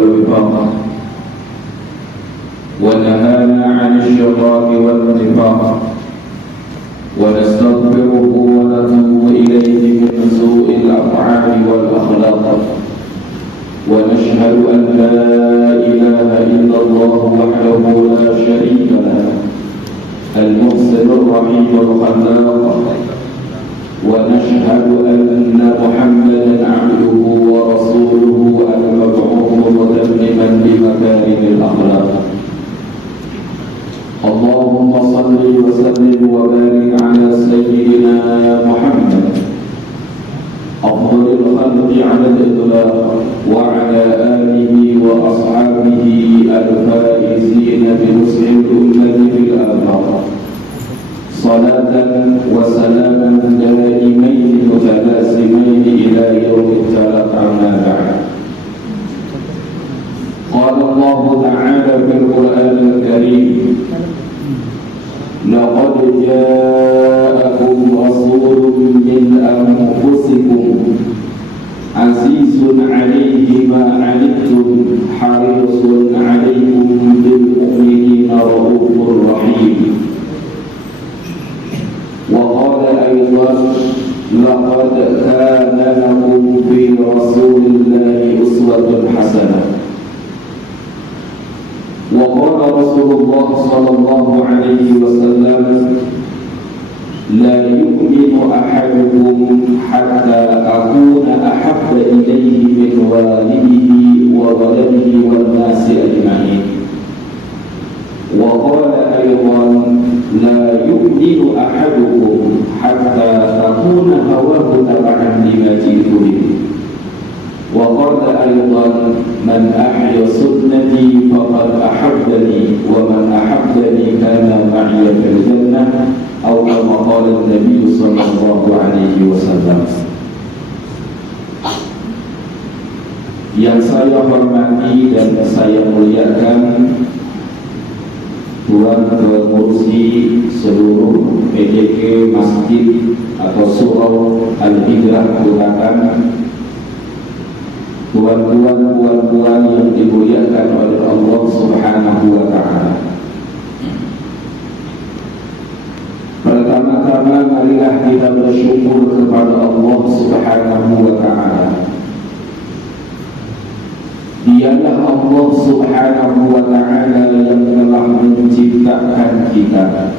والوفاق، ونهانا عن الشقاق والنفاق، ونستغفره ونتوب إليه من سوء الأفعال والأخلاق، ونشهد أن لا إله إلا الله وحده لا شريك له المحسن الرحيم الخلاق، ونشهد أن محمدا عبده ورسوله المبعوث متمما بمكارم الأخلاق. اللهم صل وسلم وبارك على سيدنا محمد أفضل الخلق على الإطلاق، وعلى آله وأصحابه الفائزين بنصر الأمة في الآفاق، صلاة وسلاما دائمين متلازمين إلى يوم التلاق. أما بعد، قال الله تعالى في القرآن الكريم: لقد جاءكم رسول من أنفسكم عزيز عليه ما عنتم حريص عليكم بالمؤمنين رؤوف رحيم. وقال أيضا: لقد كان لكم في رسول الله أسوة حسنة. وقال رسول الله صلى الله عليه وسلم: لا يؤمن أحدكم حتى أكون أحب إليه من والده وولده والناس أجمعين. وقال أيضا: لا يؤمن أحدكم حتى تكون هواه تبعا لما جئت به. وقال أيضا: من أحيا سنتي فقد أحبني، ومن أحبني كان معي في الجنة، أو كما قال النبي صلى الله عليه وسلم. Yang saya hormati dan saya muliakan Tuan Pengurusi seluruh PJK Masjid atau Surau Al-Hijrah Kelatan, tuan-tuan, puan-puan yang dimuliakan oleh Allah Subhanahu wa Ta'ala. Pertama-tama marilah kita bersyukur kepada Allah Subhanahu wa Ta'ala. Dialah Allah Subhanahu wa Ta'ala yang telah menciptakan kita.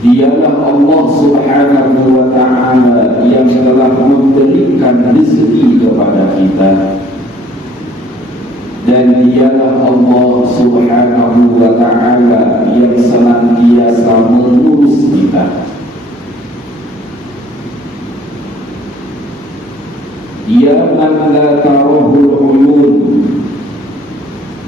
Dialah Allah Subhanahu wa Ta'ala yang telah memberikan rezeki kepada kita. Dan dialah Allah Subhanahu wa Ta'ala yang senantiasa mengurus kita. Ya man la tarahul uyun,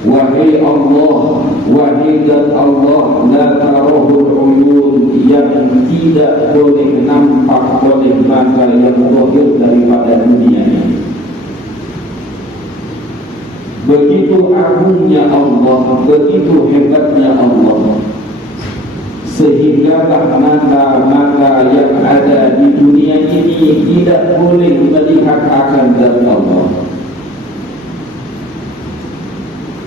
wahai Allah, wahai zat Allah, la tarahul uyun, yang tidak boleh nampak oleh mata yang zahir daripada dunia ini. Begitu agungnya Allah, begitu hebatnya Allah, sehinggalah mata-mata yang ada di dunia ini tidak boleh melihat akan zat Allah.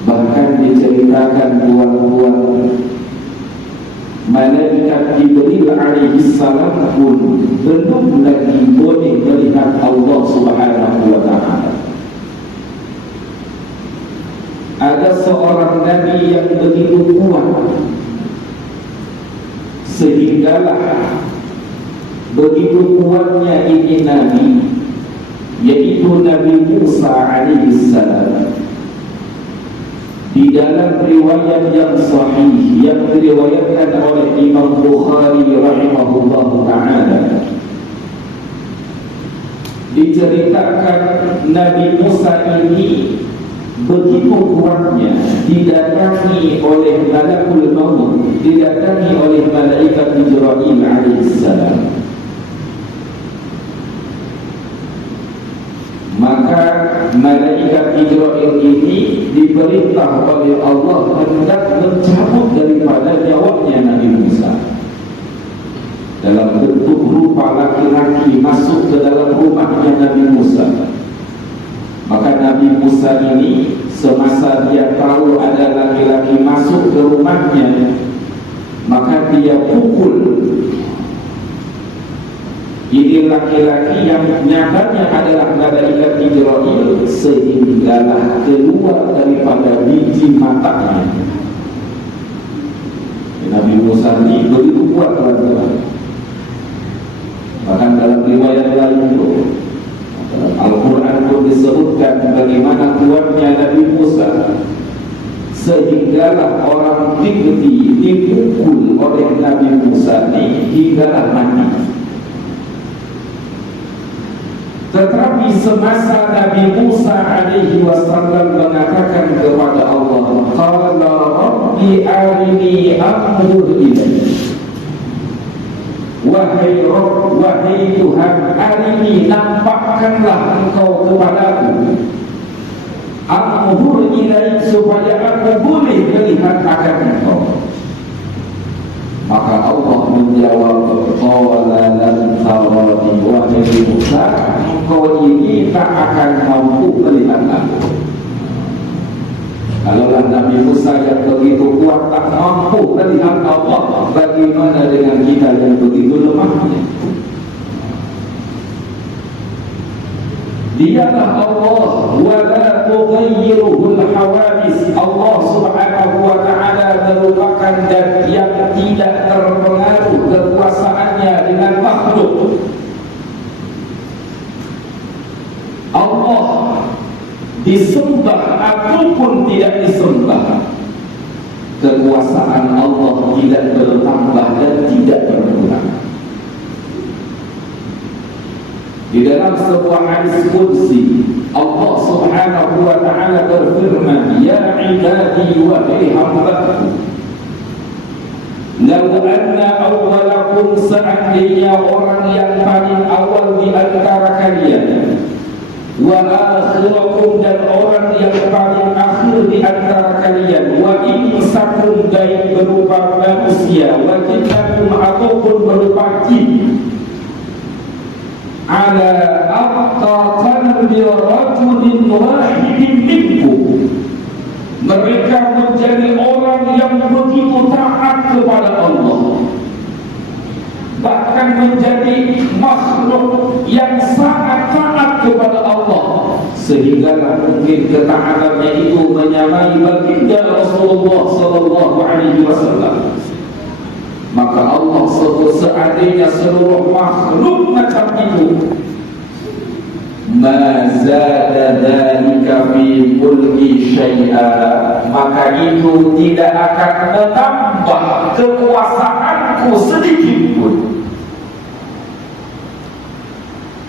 Bahkan diceritakan tuan-tuan, malaikat Jibril alaihissalam pun belum lagi boleh melihat Allah Subhanahu wa Ta'ala. Ada seorang Nabi yang begitu kuat, sehinggalah begitu kuatnya ini Nabi, yaitu Nabi Musa alaihissalam. Di dalam riwayat yang sahih yang diriwayatkan oleh Imam Bukhari rahimahullah ta'ala, diceritakan Nabi Musa ini begitu kuatnya didatangi oleh malakul maut, didatangi oleh malaikat Jibril alaihissalam. Maka malaikat Jibril ini diperintah oleh Allah hendak mencabut daripada nyawanya Nabi Musa dalam bentuk rupa laki-laki masuk ke dalam rumahnya Nabi Musa. Maka Nabi Musa ini semasa dia tahu ada laki-laki masuk ke rumahnya, maka dia pukul. Ini laki-laki yang nyatanya adalah malaikat Jibril, sehinggalah keluar daripada biji matanya. Nabi Musa ini begitu kuat tuan-tuan. Bahkan dalam riwayat lain itu, dalam Al-Quran pun disebutkan bagaimana kuatnya Nabi Musa, sehinggalah orang Qibti dipukul oleh Nabi Musa ini hinggalah mati. Tetapi semasa Nabi Musa alaihi wasallam mengatakan kepada Allah, qala rabbi arini anzur ilaik, wahai Rabb, wahai Tuhan, arini, nampakkanlah engkau kepadaku, anzur ilaik, supaya aku boleh melihat akan engkau. Maka Allah menjawab, qala lan tarani, wahai Musa, engkau ini tak akan mampu melihat aku. Kalaulah Nabi Musa yang begitu kuat tak mampu melihat Allah, bagaimana dengan kita yang begitu lemahnya? Dialah Allah, wa la tughayyiruhul hawadis. Allah subhanahu wa ta'ala merupakan zat yang tidak terpengaruh kekuasaannya dengan makhluk. Allah disembah ataupun tidak disembah, kekuasaan Allah tidak bertambah dan tidak berkurang. Di dalam sebuah hadis qudsi, Allah subhanahu wa ta'ala berfirman, ya ibadi wa hamdaku, lau anna awwalakum, seandainya orang yang paling awal di antara kalian, wa akhirakum, dan orang yang paling akhir di antara kalian, wa insakum, baik berupa manusia, wa jinnakum, ataupun berupa jin, ala aqta qalbi rajulin wahidin minkum, mereka menjadi orang yang begitu taat kepada Allah, bahkan menjadi makhluk yang sangat taat kepada Allah, sehingga mungkin ketaatannya itu menyamai baginda Rasulullah sallallahu alaihi wasallam. Maka Allah sebut seandainya seluruh makhluk macam itu, ma zada dzalika fi mulki syai'a, maka itu tidak akan menambah kekuasaanku sedikit pun.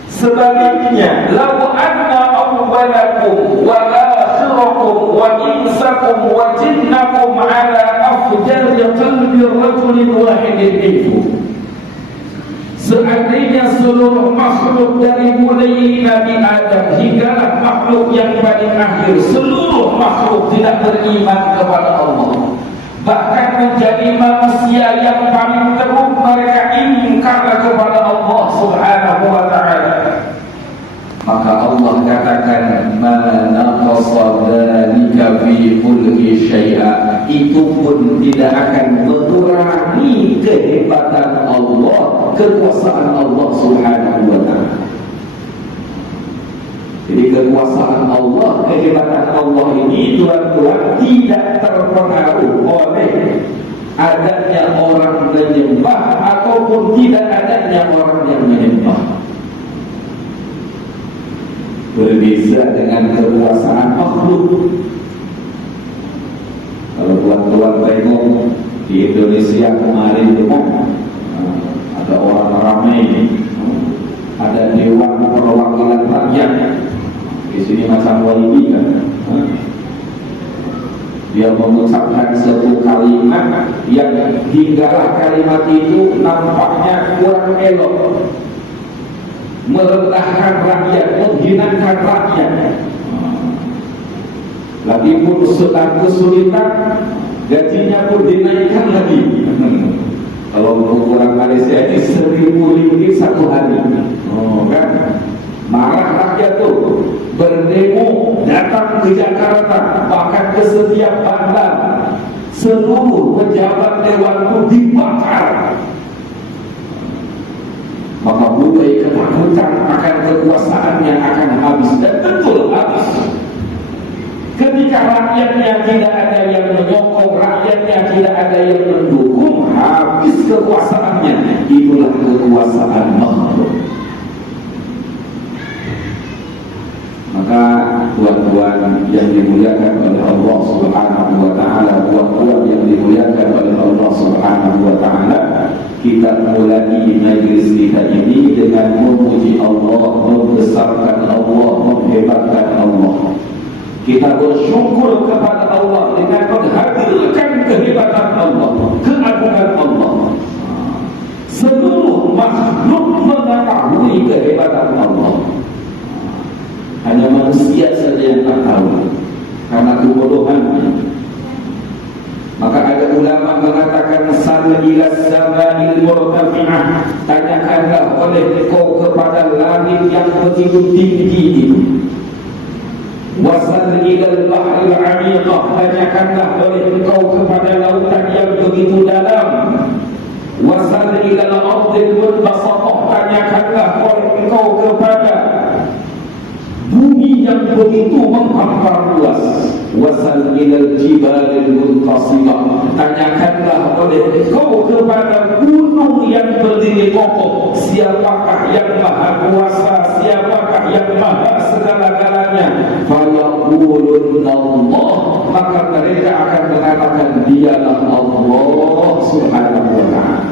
Sebaliknya, law anna awwalakum wa akhirakum wa insakum wa jinnakum ala afjari qalbi rajulin wahidin minkum, seandainya seluruh makhluk dari mulai Nabi Adam hinggalah makhluk yang paling akhir, seluruh makhluk tidak beriman kepada Allah, bahkan menjadi manusia yang paling teruk, mereka ingkar kepada Allah subhanahu wa ta'ala, maka Allah katakan, ma naqasa dzalika fi mulki syai'a, itu pun tidak akan mengurangi kehebatan Allah, kekuasaan Allah subhanahu wa ta'ala. Jadi kekuasaan Allah, kehebatan Allah ini tuan-tuan tidak terpengaruh oleh adanya orang menyembah ataupun tidak adanya orang yang menyembah. Berbeza dengan kekuasaan makhluk. Kalau tuan-tuan tengok di Indonesia kemarin itu kan ada orang ramai, ada Dewan Perwakilan Rakyat. Di sini macam wali kan, dia mengucapkan satu kalimat yang hinggalah kalimat itu nampaknya kurang elok, merendahkan rakyat, menghinakan rakyat. Lagi pun sedang kesulitan, gajinya pun dinaikkan lagi. Kalau ukuran Malaysia ini 1.000 ringgit satu hari. Oh kan, marah rakyat tuh, berdemo datang ke Jakarta, bahkan ke setiap bandar, seluruh pejabat dewan itu dibakar. Maka mulai ketakutan akan kekuasaannya akan habis, dan betul habis. Ketika rakyatnya tidak ada yang menyokong, rakyatnya tidak ada yang mendukung, habis kekuasaannya. Itulah kekuasaan makhluk. Maka tuan-tuan yang dimuliakan oleh Allah Subhanahu wa taala, tuan-tuan yang dimuliakan oleh Allah Subhanahu wa taala, kita mulai majlis kita ini dengan memuji Allah, membesarkan Allah, menghebatkan Allah. Kita bersyukur kepada Allah dengan menghadirkan kehebatan Allah, keagungan Allah. Seluruh makhluk mengetahui kehebatan Allah. Hanya manusia saja yang tak tahu karena kebodohannya. Maka ada ulama mengatakan sal ila samanil murtafi'ah, tanyakanlah oleh kau kepada langit yang begitu tinggi itu. Wasal ila al-bahril 'amiqah, tanyakanlah oleh kau kepada lautan yang begitu dalam. Wasal ila al-ardil munbasatah, tanyakanlah oleh kau kepada bumi yang begitu menghampar luas. Wasal ilal jibalil munqasimah, tanyakanlah oleh kau kepada gunung yang berdiri kokoh, siapakah yang maha kuasa, siapakah yang maha segala-galanya. Fayaqulunna Allah, maka mereka akan mengatakan dialah Allah Subhanahu wa ta'ala.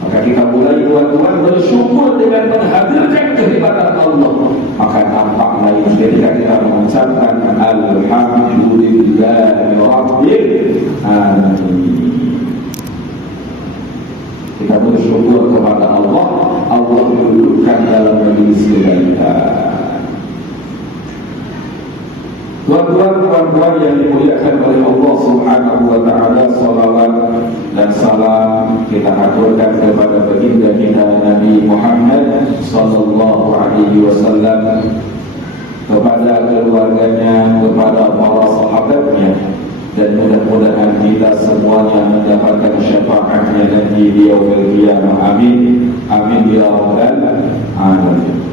Maka kita mulai tuan-tuan bersyukur dengan menghadirkan kehebatan Allah. Maka tampak lain ketika kita mengucapkan Alhamdulillahi Rabbil Alamin. Kita bersyukur kepada Allah. Allah dudukkan dalam majlis kita. Tuan-tuan yang dimuliakan oleh Allah Subhanahu wa ta'ala, salawat dan salam kita aturkan kepada baginda kita Nabi Muhammad sallallahu alaihi wasallam, kepada keluarganya, kepada para sahabatnya, dan mudah-mudahan kita semuanya mendapatkan syafaatnya nanti di yaumil qiyamah. Amin. Amin ya rabbal alamin.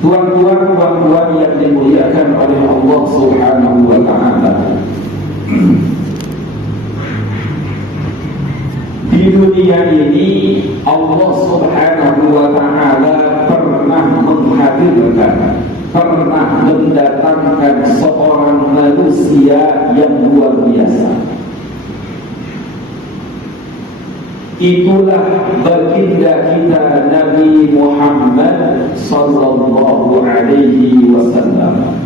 Tuan-tuan yang dimuliakan oleh Allah Subhanahu wa ta'ala, di dunia ini Allah Subhanahu wa ta'ala pernah menghadirkan, pernah mendatangkan seorang manusia yang luar biasa. Itulah baginda kita Nabi Muhammad sallallahu alaihi wasallam.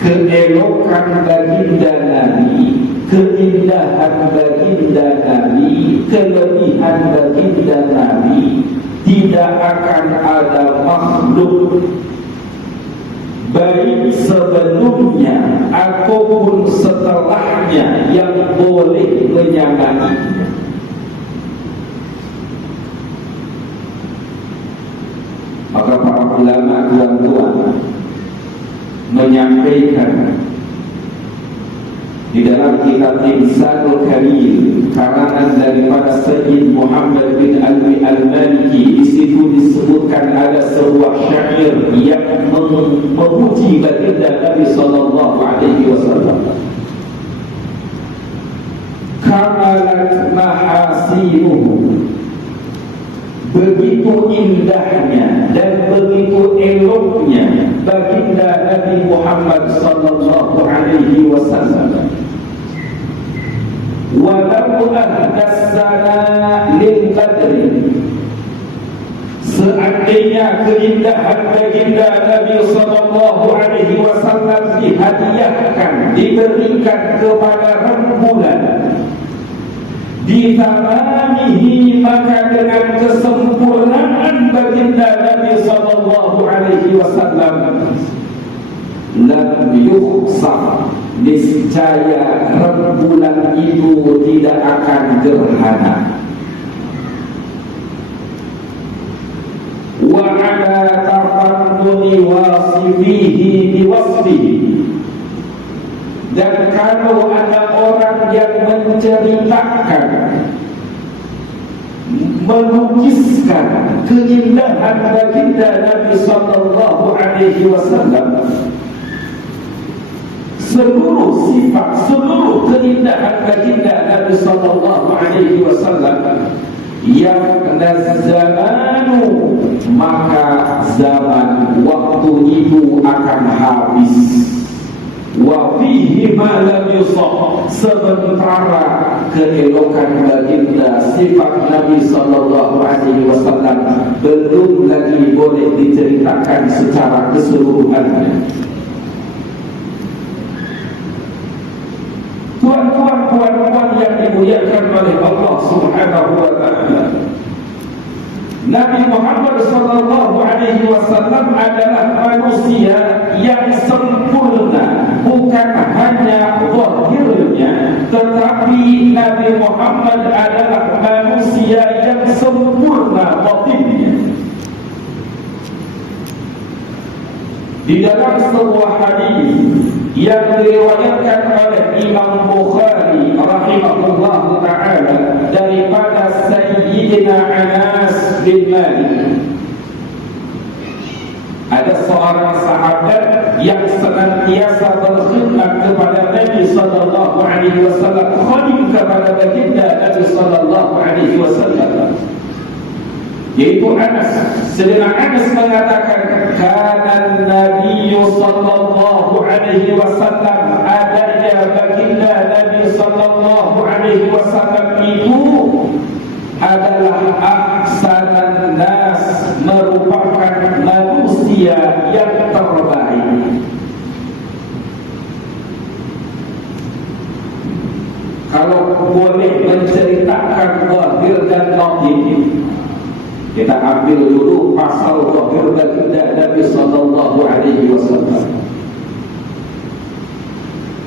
Keelokan baginda Nabi, keindahan baginda Nabi, kelebihan baginda Nabi, tidak akan ada makhluk baik sebelumnya ataupun setelahnya yang boleh menyamainya. Maka para ulama tuan-tuan menyampaikan di dalam kitab Ihsanul Kamil karangan daripada Sayyid Muhammad bin Alwi Al-Maliki, di situ disebutkan ada sebuah syair yang memuji baginda Nabi sallallahu alaihi wasallam. Kamalat mahasinuhu, begitu indahnya dan begitu eloknya baginda Nabi Muhammad sallallahu alaihi wasallam. Walau ahdatsana lil qadri, seandainya keindahan baginda Nabi sallallahu alaihi wasallam dihadiahkan, diberikan kepada rembulan, ditamamihi, maka dengan kesempurnaan baginda Nabi sallallahu alaihi wasallam, lam yukhsaf, niscaya rembulan itu tidak akan gerhana. wa ala tafannuni wasifihi biwasfihi. Dan kalau ada orang yang menceritakan, melukiskan keindahan baginda Nabi sallallahu alaihi wasallam, seluruh sifat, seluruh keindahan baginda Nabi sallallahu alaihi wasallam, yang zamanu, maka zaman waktu itu akan habis. Wa fihi ma lam yusah, sementara keelokan baginda sifat Nabi sallallahu alaihi wasallam belum lagi boleh diceritakan secara keseluruhannya. Tuan-tuan, puan-puan yang dimuliakan oleh Allah Subhanahu wa taala, Nabi Muhammad sallallahu alaihi wasallam adalah manusia yang sempurna, bukan hanya zahirnya, tetapi Nabi Muhammad adalah manusia yang sempurna batinnya. Di dalam sebuah hadis yang diriwayatkan oleh Imam Bukhari rahimahullah ta'ala daripada Sayyidina Anas bin Malik, ada seorang sahabat yang senantiasa berkhidmat kepada Nabi sallallahu alaihi wasallam, khadim kepada baginda Nabi sallallahu alaihi wasallam, yaitu Anas. Sayyidina Anas mengatakan, kana Nabi sallallahu alaihi wasallam, adanya baginda Nabi sallallahu alaihi wasallam itu adalah ahsanan nas, merupakan manusia yang terbaik. Kalau boleh menceritakan zahir dan batin, kita ambil dulu pasal zahir baginda Nabi sallallahu alaihi wasallam.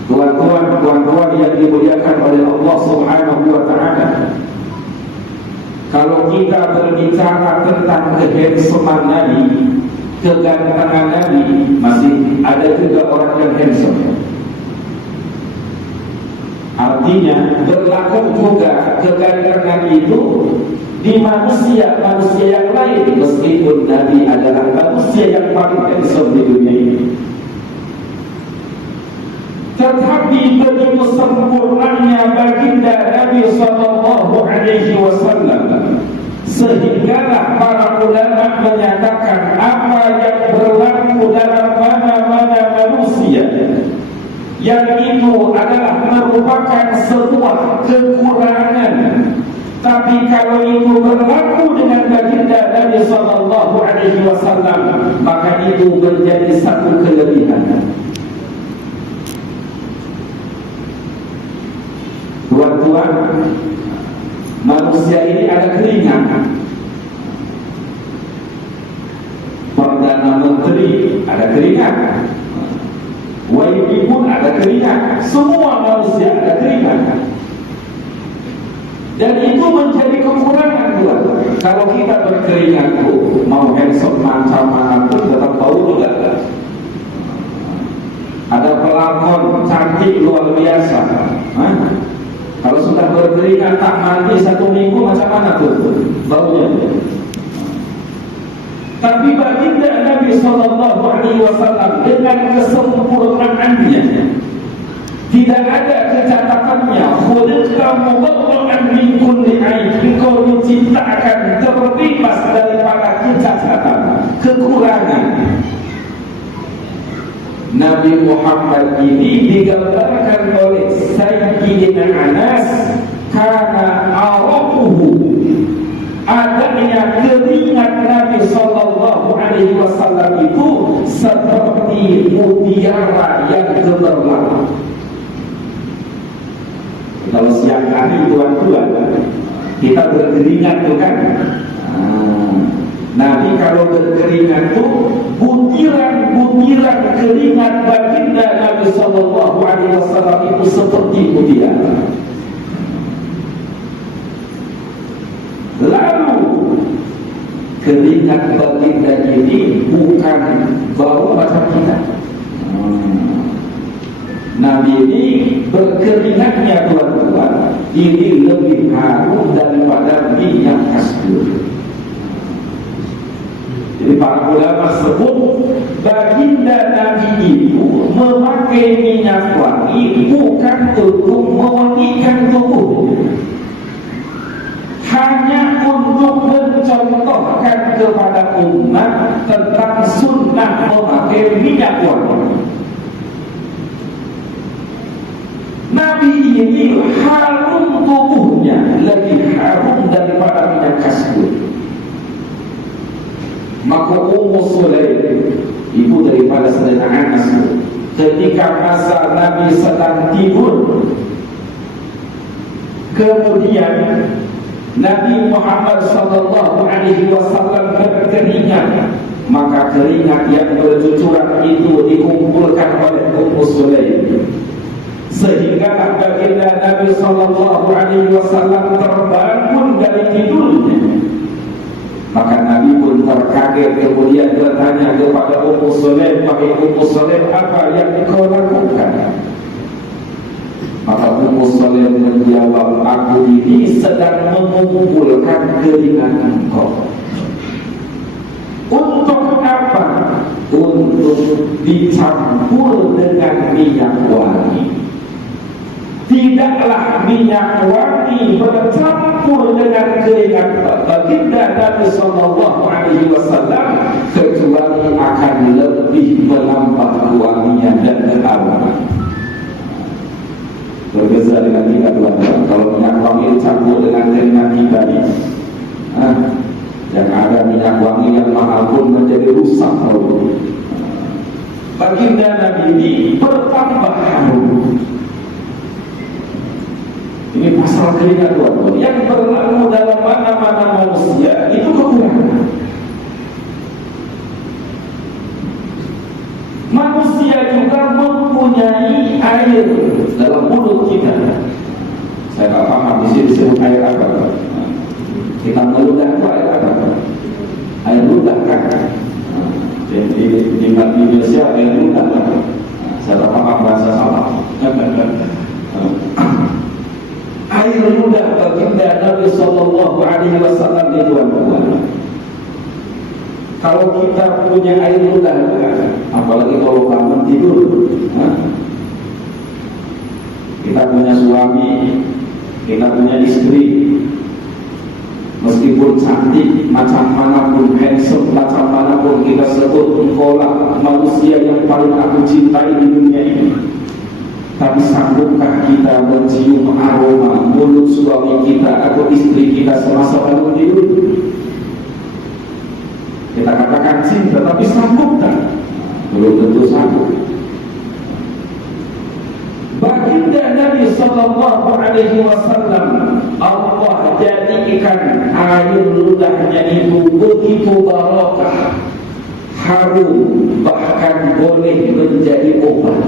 Tuan-tuan, puan-puan yang dimuliakan oleh Allah Subhanahu wa taala, kalau kita berbicara tentang kehandsoman Nabi, kegantengan Nabi, masih ada juga orang yang handsome. Artinya berlaku juga kegantengan itu di manusia-manusia yang lain, meskipun Nabi adalah manusia yang paling handsome di dunia ini. Tetapi begitu sempurnanya baginda Nabi sallallahu alaihi wasallam, sehinggalah para ulama menyatakan apa yang berlaku dalam mana-mana manusia, yang itu adalah merupakan sebuah kekurangan, tapi kalau itu berlaku dengan baginda Nabi sallallahu alaihi wasallam, maka itu menjadi satu kelebihan. Tuan-tuan, manusia ini ada keringat. Perdana Menteri ada keringat, YB pun ada keringat, semua manusia ada keringat. Dan itu menjadi kekurangan, tuan. Kalau kita berkeringat tuh, mau handsome macam mana pun tetap bau juga. Ada pelakon cantik luar biasa, kalau sudah berkeringat tak mandi 1 minggu, macam mana tuh baunya? Tapi baginda Nabi sallallahu alaihi wasallam dengan kesempurnaannya, tidak ada kecatatannya, khuliqa mubarra'an min kulli aib, engkau diciptakan terbebas daripada kecacatan, kekurangan. Nabi Muhammad ini digambarkan oleh Sayyidina Anas, karena araquhu, adanya keringat Nabi sallallahu alaihi wasallam itu seperti mutiara yang gemerlap. Kalau siang hari, tuan-tuan, kita berkeringat tuh kan. Nabi kalau berkeringat itu, butiran-butiran keringat baginda Nabi sallallahu alaihi wasallam itu seperti mutiara. Lalu keringat baginda ini bukan bau macam kita. Nabi ini berkeringatnya tuan-tuan ini lebih harum daripada minyak kasturi. Jadi para ulama sebut baginda Nabi itu memakai minyak wangi bukan untuk mewangikan tubuhnya, hanya untuk mencontohkan kepada umat tentang sunnah memakai minyak wangi. Nabi ini harum tubuhnya lebih harum daripada minyak kasturi. Maka Ummu Sulaim, ibu daripada Sayyidina Anas, ketika masa Nabi sedang tidur, kemudian Nabi Muhammad SAW berkeringat, maka keringat yang bercucuran itu dikumpulkan oleh Ummu Sulaim, sehingga baginda Nabi SAW terbangun dari tidurnya. Maka Nabi pun terkaget, kemudian bertanya kepada Ummu Sulaim, "Wahai Ummu Sulaim, apa yang kau lakukan?" Maka Ummu Sulaim menjawab, "Aku ini sedang mengumpulkan keringat engkau." Untuk apa? Untuk dicampur dengan minyak wangi. Tidaklah minyak wangi bercampur dengan keringat baginda Nabi SAW kecuali akan lebih menambah wanginya dan keharuman. Berbeza dengan kita tuan-tuan, kalau minyak wangi dicampur dengan keringat kita ini, yang ada minyak wangi yang mahal pun menjadi rusak. Baginda Nabi ini bertambah harum. Ini pasal keringat tuan-tuan yang berlaku dalam mana-mana manusia itu kekurangan. Manusia juga mempunyai air dalam mulut kita. Saya tak paham di sini disebut air apa. Kita meludah itu air apa? Air ludah kan? Di Indonesia air ludah kan? Saya tak paham bahasa salah. Air ludah baginda Nabi SAW di tuan-tuan. Kalau kita punya air ludah, apalagi kalau bangun tidur, kita punya suami, kita punya istri, meskipun cantik, macam manapun, handsome, macam manapun kita sebut, engkaulah manusia yang paling aku cintai di dunia ini. Tapi sanggupkah kita mencium aroma mulut suami kita atau istri kita semasa bangun tidur? Kita katakan cinta, tapi sanggupkah? Belum tentu sanggup. Baginda Nabi SAW, Allah jadikan air ludahnya itu begitu barakah, harum, bahkan boleh menjadi obat.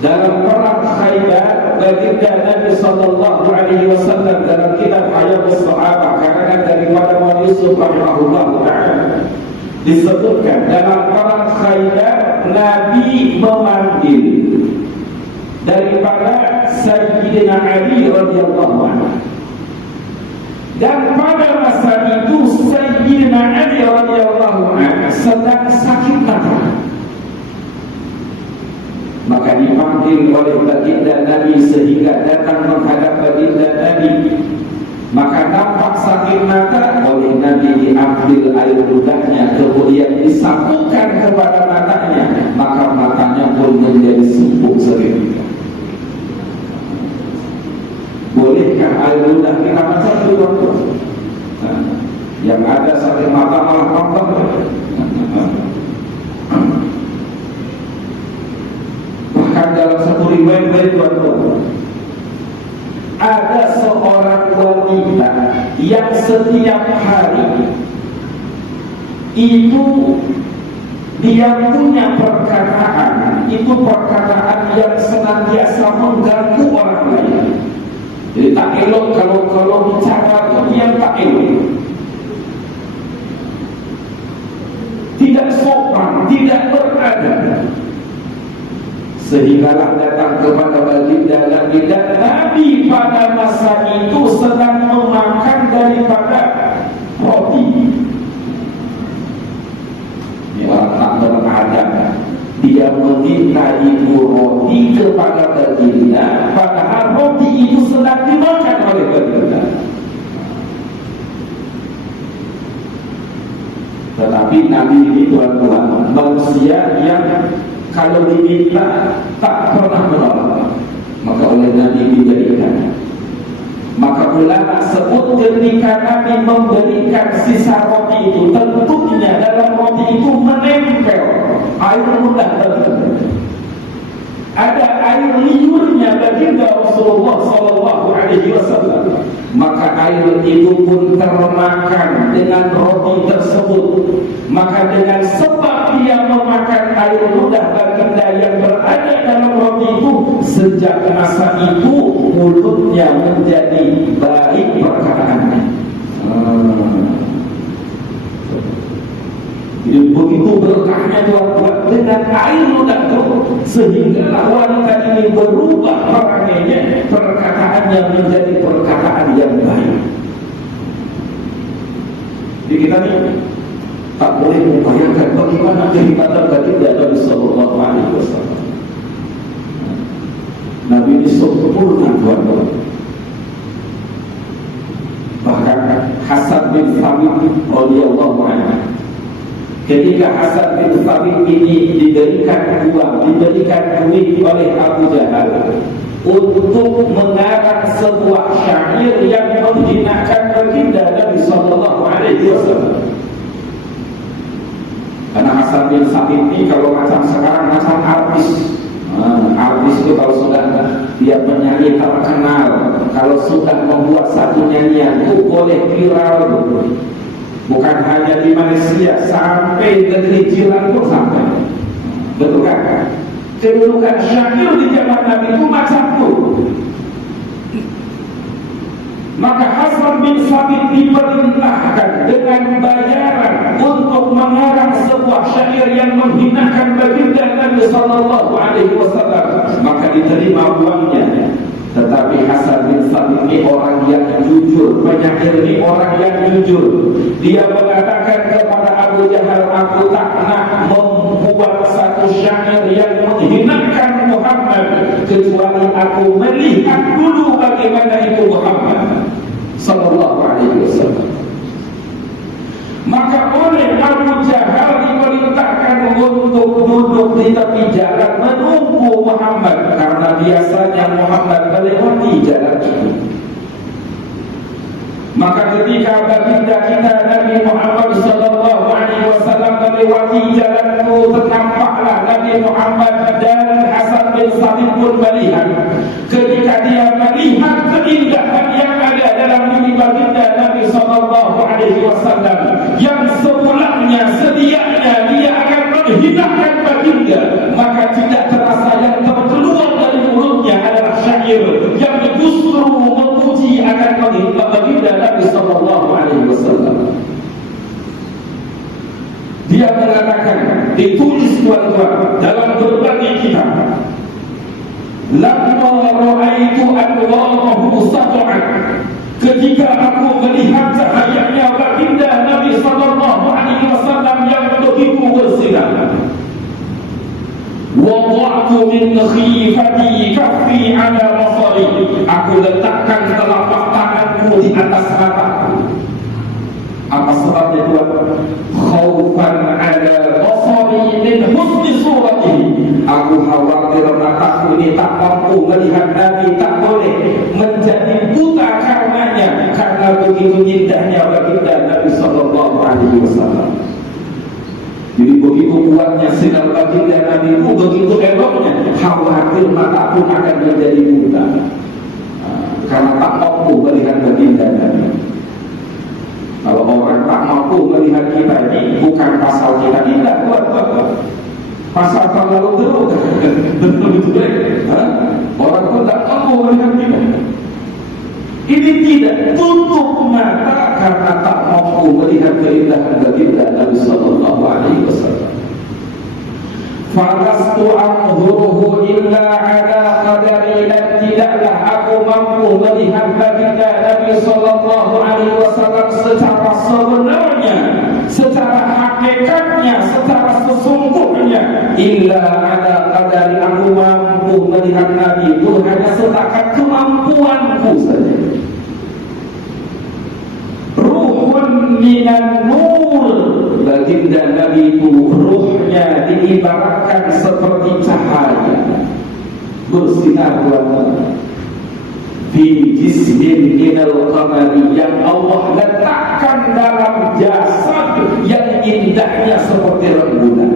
Dalam perang Khaybar, baginda Nabi SAW dalam kitab Hayatus Sahabah karangan daripada Muhammad Yusuf rahimahullah ta'ala disebutkan dalam perang Khaybar Nabi memanggil daripada Sayyidina Ali radhiyallahu anhu, dan pada masa itu Sayyidina Ali radhiyallahu anhu sedang sakit nafas. Maka dipanggil oleh baginda Nabi sehingga datang menghadap baginda Nabi. Maka nampak sakit mata, oleh Nabi diambil air ludahnya, kemudian disapukan kepada matanya, maka matanya pun menjadi sembuh seketika. Bolehkah air ludah kita macam itu? Yang ada sakit mata malah tambah. Dalam satu riwayat tuan-tuan, ada seorang wanita yang setiap hari itu dia punya perkataan, itu perkataan yang senantiasa mengganggu orang lain. Jadi tak elok kalau bicara itu yang tak elok, tidak sopan, tidak beradab. Sehinggalah datang kepada baginda Nabi, dan Nabi pada masa itu sedang memakan daripada roti. Ini orang tak beradab. Dia meminta ibu roti kepada baginda, padahal roti itu sedang dimakan oleh baginda. Tetapi Nabi ini tuan-tuan, manusia yang kalau diminta tak pernah menolak, maka oleh Nabi diberikan. Maka ulama sebut ketika Nabi memberikan sisa roti itu, tentunya dalam roti itu menempel air ludah baginda. Ada air liurnya baginda Rasulullah sallallahu alaihi wasallam. Maka air itu pun termakan dengan roti tersebut. Maka dengan sebab dia memakan air ludah baginda yang berada dalam roti itu, sejak masa itu mulutnya menjadi baik perkataannya. Jadi begitu berkahnya tuan-tuan dengan air ludah itu, sehingga wanita ini berubah orangnya, perkataannya menjadi perkataan yang baik. Jadi kita ini tak boleh membayangkan bagaimana kehebatan baginda Nabi sallallahu alaihi wasallam. Nabi ini sempurna tuan-tuan. Bahkan Hasan bin Thabit radhiyallahu anhu, ketika Hasan bin Thabit ini diberikan uang, diberikan duit oleh Abu Jahal untuk mengarang sebuah syair yang menghinakan baginda Nabi sallallahu alaihi wasallam. Karena Hasan bin Thabit ini kalau macam sekarang macam artis. Artis itu kalau sudah dia penyanyi terkenal, kalau sudah membuat satu nyanyian itu boleh viral. Bukan hanya di Malaysia, sampai negeri jiran pun sampai. Betul kan? Kedudukan syair di zaman Nabi itu macam itu. Maka Hasan bin Thabit diperintahkan dengan bayaran untuk mengarang sebuah syair yang menghinakan baginda Nabi sallallahu alaihi wasallam. Maka diterima uangnya. Tetapi Hasan bin Thabit ini orang yang jujur, penyair ini orang yang jujur. Dia mengatakan kepada Abu Jahal, aku tak nak membuat satu syair yang menghinakan Muhammad, kecuali aku melihat dulu bagaimana itu Muhammad sallallahu alaihi wasallam. Maka oleh Abu Jahal diperintahkan untuk duduk di tepi jalan menunggu Muhammad, karena biasanya Muhammad melewati jalan itu. Maka ketika baginda kita Nabi Muhammad sallallahu alaihi wasallam melewati jalan itu, ternampaklah Nabi Muhammad dan Hasan bin Thabit pun melihat. Ketika dia melihat keindahan yang ada dalam diri baginda Nabi sallallahu alaihi wasallam, yang semulanya sedianya dia akan menghinakan baginda, maka tidak terasa yang terkeluar dari mulutnya adalah syair yang justru memuji akan baginda Nabi sallallahu alaihi wasallam. Dia mengatakan, ditulis tuan-tuan dalam berbagai kitab, lamma ra'aitu anwarahu sat'an, ketika aku melihat cahayanya baginda Nabi sallallahu alaihi wasallam yang begitu bersinar, wada'tu min khifati kaffi ala basari, aku letakkan telapak tanganku di atas mataku. Apa sebabnya tuan? Khaufan ala basari min husni suratihi, aku khawatir mataku ini tak mampu melihat Nabi, tak boleh menjadi buta karenanya, karena begitu indahnya baginda Nabi sallallahu alaihi wasallam. Jadi begitu kuatnya sinar baginda Nabi itu, begitu eloknya, khawatir mata pun akan menjadi buta karena tak mampu melihat baginda Nabi. Kalau orang tak mampu melihat kita ini, bukan pasal kita tidak kuat, pasal terlalu teruk. Betul-betul orang pun tak mampu melihat kita. Ini tidak tutup mata karena tak mampu melihat keindahan baginda Nabi sallallahu alaihi wasallam. Falastu anzuruhu illa ala qadari, dan tidaklah aku mampu melihat baginda Nabi sallallahu alaihi wasallam secara sebenarnya, secara hakikatnya, secara sesungguhnya, illa ala qadari, aku mampu melihat Nabi itu hanya setakat kemampuanku saja. Ruhun minan nur, baginda Nabi itu ruhnya diibaratkan seperti cahaya bersinar warna fi jismin minal qamari, yang Allah letakkan dalam jasad yang indahnya seperti rembulan.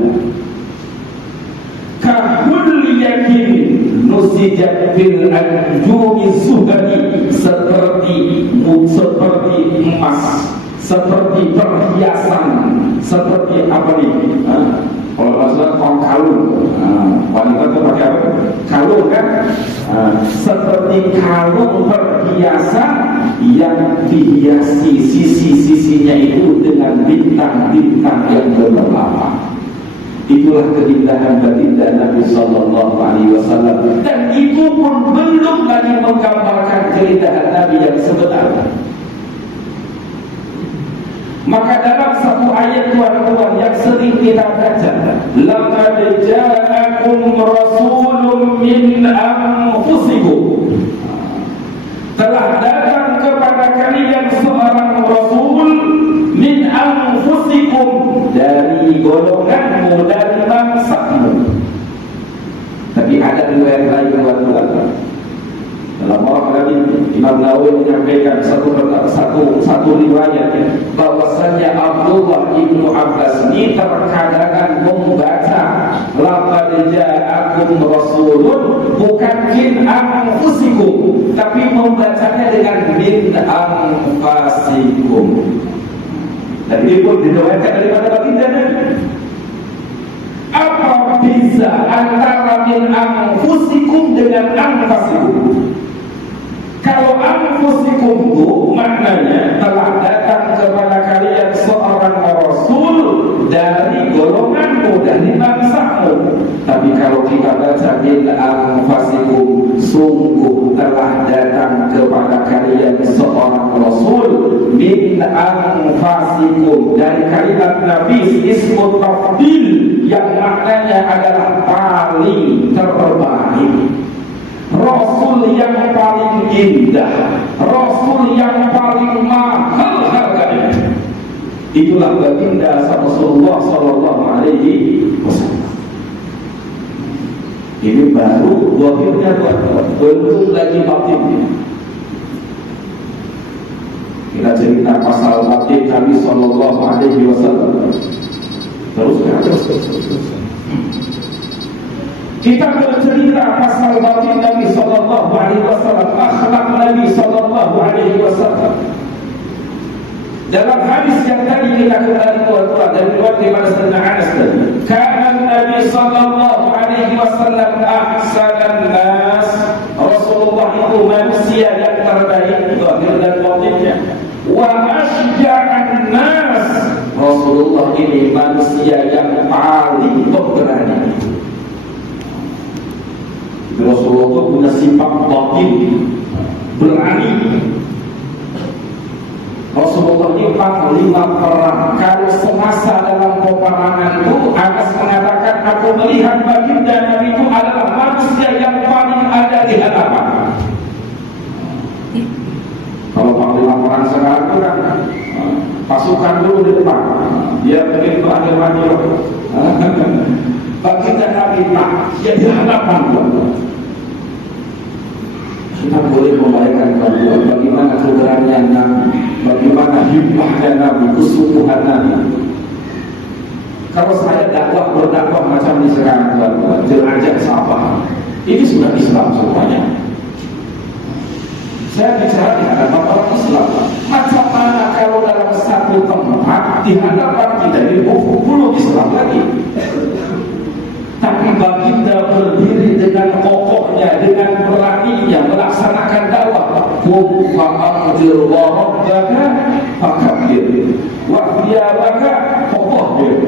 Kahul yakin nusijat fil anjumi zuhari, seperti emas, seperti perhiasan, seperti apa nih? Kalau masalah kalung, wanita itu pakai apa? Kalung kan? Seperti kalung perhiasan yang dihiasi sisi-sisinya itu dengan bintang-bintang yang berlapang. Itulah keindahan baginda Nabi sallallahu alaihi wasallam, dan itu pun belum lagi menggambarkan keindahan Nabi yang sebenarnya. Maka dalam satu ayat Tuhan yang sering kita baca, laqad ja'akum rasulun min anfusikum, telah datang kepada kalian seorang rasul min anfusikum, dari golonganmu, dari bangsamu. Tapi ada riwayat lain dalam orang ini, Imam Nawawi menyampaikan satu riwayat bahwasanya Abdullah ibnu Abbas ini terkadang membaca laqad ja'akum rasulun bukan min anfusikum, tapi membacanya dengan min anfasikum. Dan ini pun diriwayatkan daripada baginda Nabi. Apa beza antara min anfusikum dengan anfasikum? Kalau anfusikum itu maknanya telah datang kepada kalian seorang rasul dari golonganmu, dari bangsamu. Tapi kalau kita baca min anfasikum, sungguh telah datang kepada kalian seorang rasul min anfasikum, dari kalimat nafis ismu tafdil yang maknanya adalah paling terbaik, rasul yang paling indah, rasul yang paling mahal harganya. Itulah baginda Rasulullah sallallahu alaihi wasallam. Ini baru zahirnya, belum lagi batinnya. Kita cerita pasal batin Nabi sallallahu alaihi wasallam. Terus. Kita bercerita pasal batin Nabi sallallahu alaihi wasallam, akhlak Nabi sallallahu alaihi wasallam. Dalam hadis yang tadi kita kembali tuan-tuan dari riwayat daripada Sayyidina Anas tadi, kana Nabi sallallahu alaihi wasallam ahsanan nas, Rasulullah itu manusia yang terbaik zahir dan batinnya. Wa asyja'an nas, Rasulullah ini manusia yang paling pemberani. Rasulullah itu punya sifat batin, berani. Rasulullah ini panglima perang. Kalau semasa dalam peperangan itu, Anas mengatakan, aku melihat baginda Nabi itu adalah manusia yang paling ada di hadapan. Kalau panglima perang sekarang itu kan pasukan dulu di depan, dia begitu akhir-akhir. Baginda Nabi tak, dia di hadapan Tuhan. Kita boleh membayangkan Tuhan bagaimana keberanian Nabi, bagaimana himmahnya Nabi, kesungguhan Nabi. Kalau saya berdakwah macam ini sekarang Tuhan, jelajah sahabat, ini sudah Islam semuanya. Saya bicara di hadapan orang Islam. Macam mana kalau dalam satu tempat di hadapan kita ini belum Islam lagi, tapi baginda berdiri dengan kokohnya, dengan beraninya melaksanakan dakwah. qum fa'anzir wa rabbaka fakabbir wa thiyabaka fatahhir.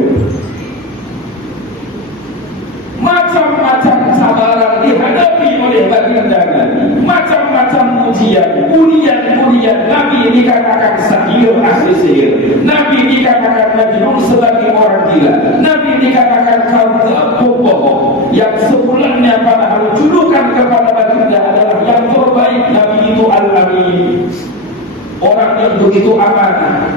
Macam-macam cabaran dihadapi oleh baginda Nabi, macam-macam ujian, ujian Nabi dikatakan sihir, ahli sihir, Nabi dikatakan majnun sebagai orang gila, Nabi dikatakan kaum pembohong, yang sebelumnya padahal julukan kepada baginda adalah yang terbaik. Nabi itu al-amin, orang yang begitu amanah.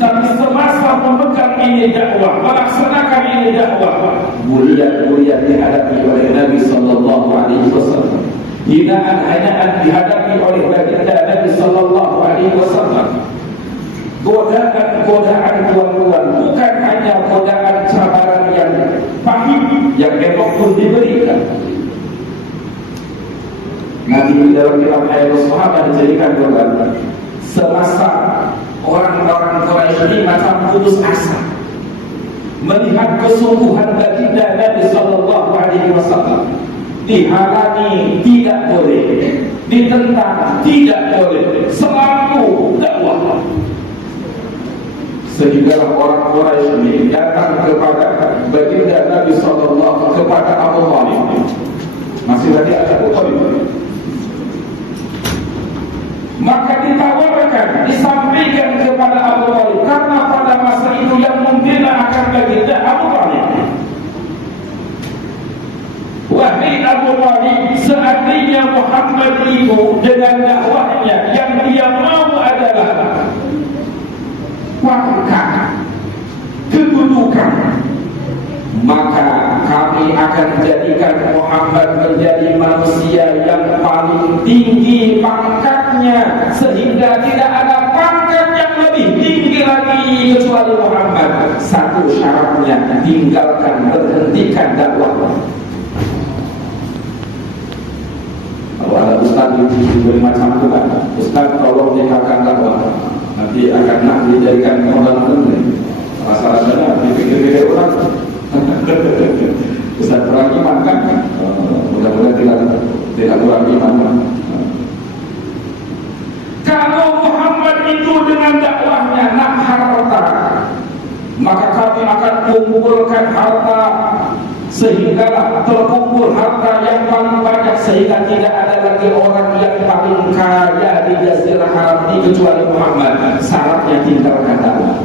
Tapi semasa memegang ini dakwah, melaksanakan ini dakwah, mulia-mulia dihadapi oleh Nabi sallallahu alaihi wasallam. Hinaan-hinaan dihadapi oleh baginda Nabi sallallahu alaihi wasallam. Godaan-godaan tuan-tuan, bukan hanya godaan cabaran yang pahit, yang memang pun diberikan. Nabi dalam kitab Hayatus Sahabat dijadikan godaan. Semasa orang-orang Quraisy ini macam putus asa melihat kesungguhan baginda Nabi sallallahu alaihi wasallam, dihalangi tidak boleh, ditentang tidak boleh, selalu dakwah. Sehingga orang Quraisy ini datang kepada baginda Nabi sallallahu kepada Abu Thalib. Masih lagi ada Abu Thalib. Maka ditawarkan, disampaikan kepada Abu Thalib, karena pada masa itu yang membela akan baginda Abu Thalib. Wahai Abu Thalib, seandainya Muhammad itu dengan dakwahnya yang dia mau adalah pangkat, kedudukan, maka kami akan jadikan Muhammad menjadi manusia yang paling tinggi pangkatnya, sehingga tidak ada pangkat yang lebih tinggi lagi kecuali Muhammad. Satu syaratnya, tinggalkan, berhentikan dakwah. Kalau ada ustaz itu macam itu kan, ustaz tolong tinggalkan dakwah, nanti akan nak dijadikan orang lain. Rasa-rasanya dipikir-pikir orang. Ustaz kurang iman kan? Mudah-mudahan tidak kurang iman kan? Kalau Muhammad itu dengan dakwahnya nak harta, maka kami akan kumpulkan harta sehinggalah terkumpul harta yang paling banyak, sehingga tidak ada lagi orang yang paling kaya di Jazirah Arab ini kecuali Muhammad. Syaratnya tinggalkan dakwah.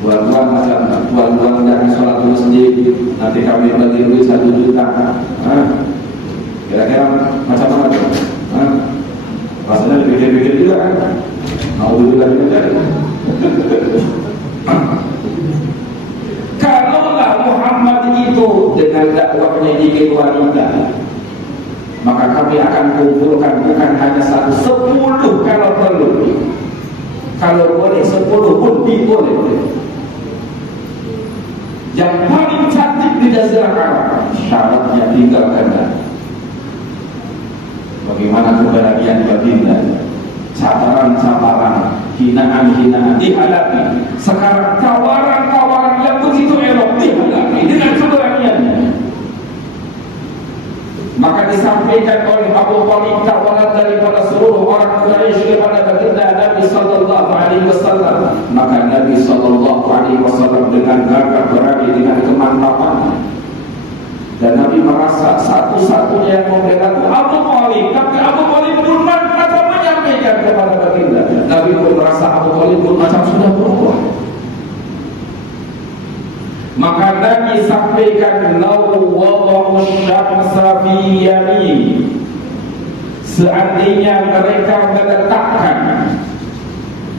Tuan-tuan macam tuan-tuan jangan sholat dulu sendiri, nanti kami bagi duit 1 juta. Kira-kira macam mana tu? Rasanya dipikir-pikir juga kan? Alhamdulillah juga. Kalaulah Muhammad itu dengan dakwahnya ingin wanita, maka kami akan kumpulkan bukan hanya 1, 10 kalau perlu. Kalau boleh 10 pun boleh. Yang paling cantik di Jazirah Arab, syaratnya tinggalkan. Bagaimana keberanian baginda, cabaran-cabaran, hinaan-hinaan dihadapi. Sekarang tawaran-tawaran yang begitu elok dihadapi dengan keberaniannya. Maka disampaikan oleh Abu Thalib tawaran daripada seluruh orang Quraisy kepada baginda Nabi sallallahu alaihi wasallam. Maka Nabi sallallahu alaihi wasallam dengan gagah berani, dengan kemantapan, dan Nabi merasa satu-satunya yang membela itu Abu Thalib. Tapi Abu Thalib pun macam menyampaikan kepada baginda. Nabi pun merasa Abu Thalib pun macam sudah berubah. Maka Nabi sampaikan, law wada'u syamsa fi yamin, seandainya mereka meletakkan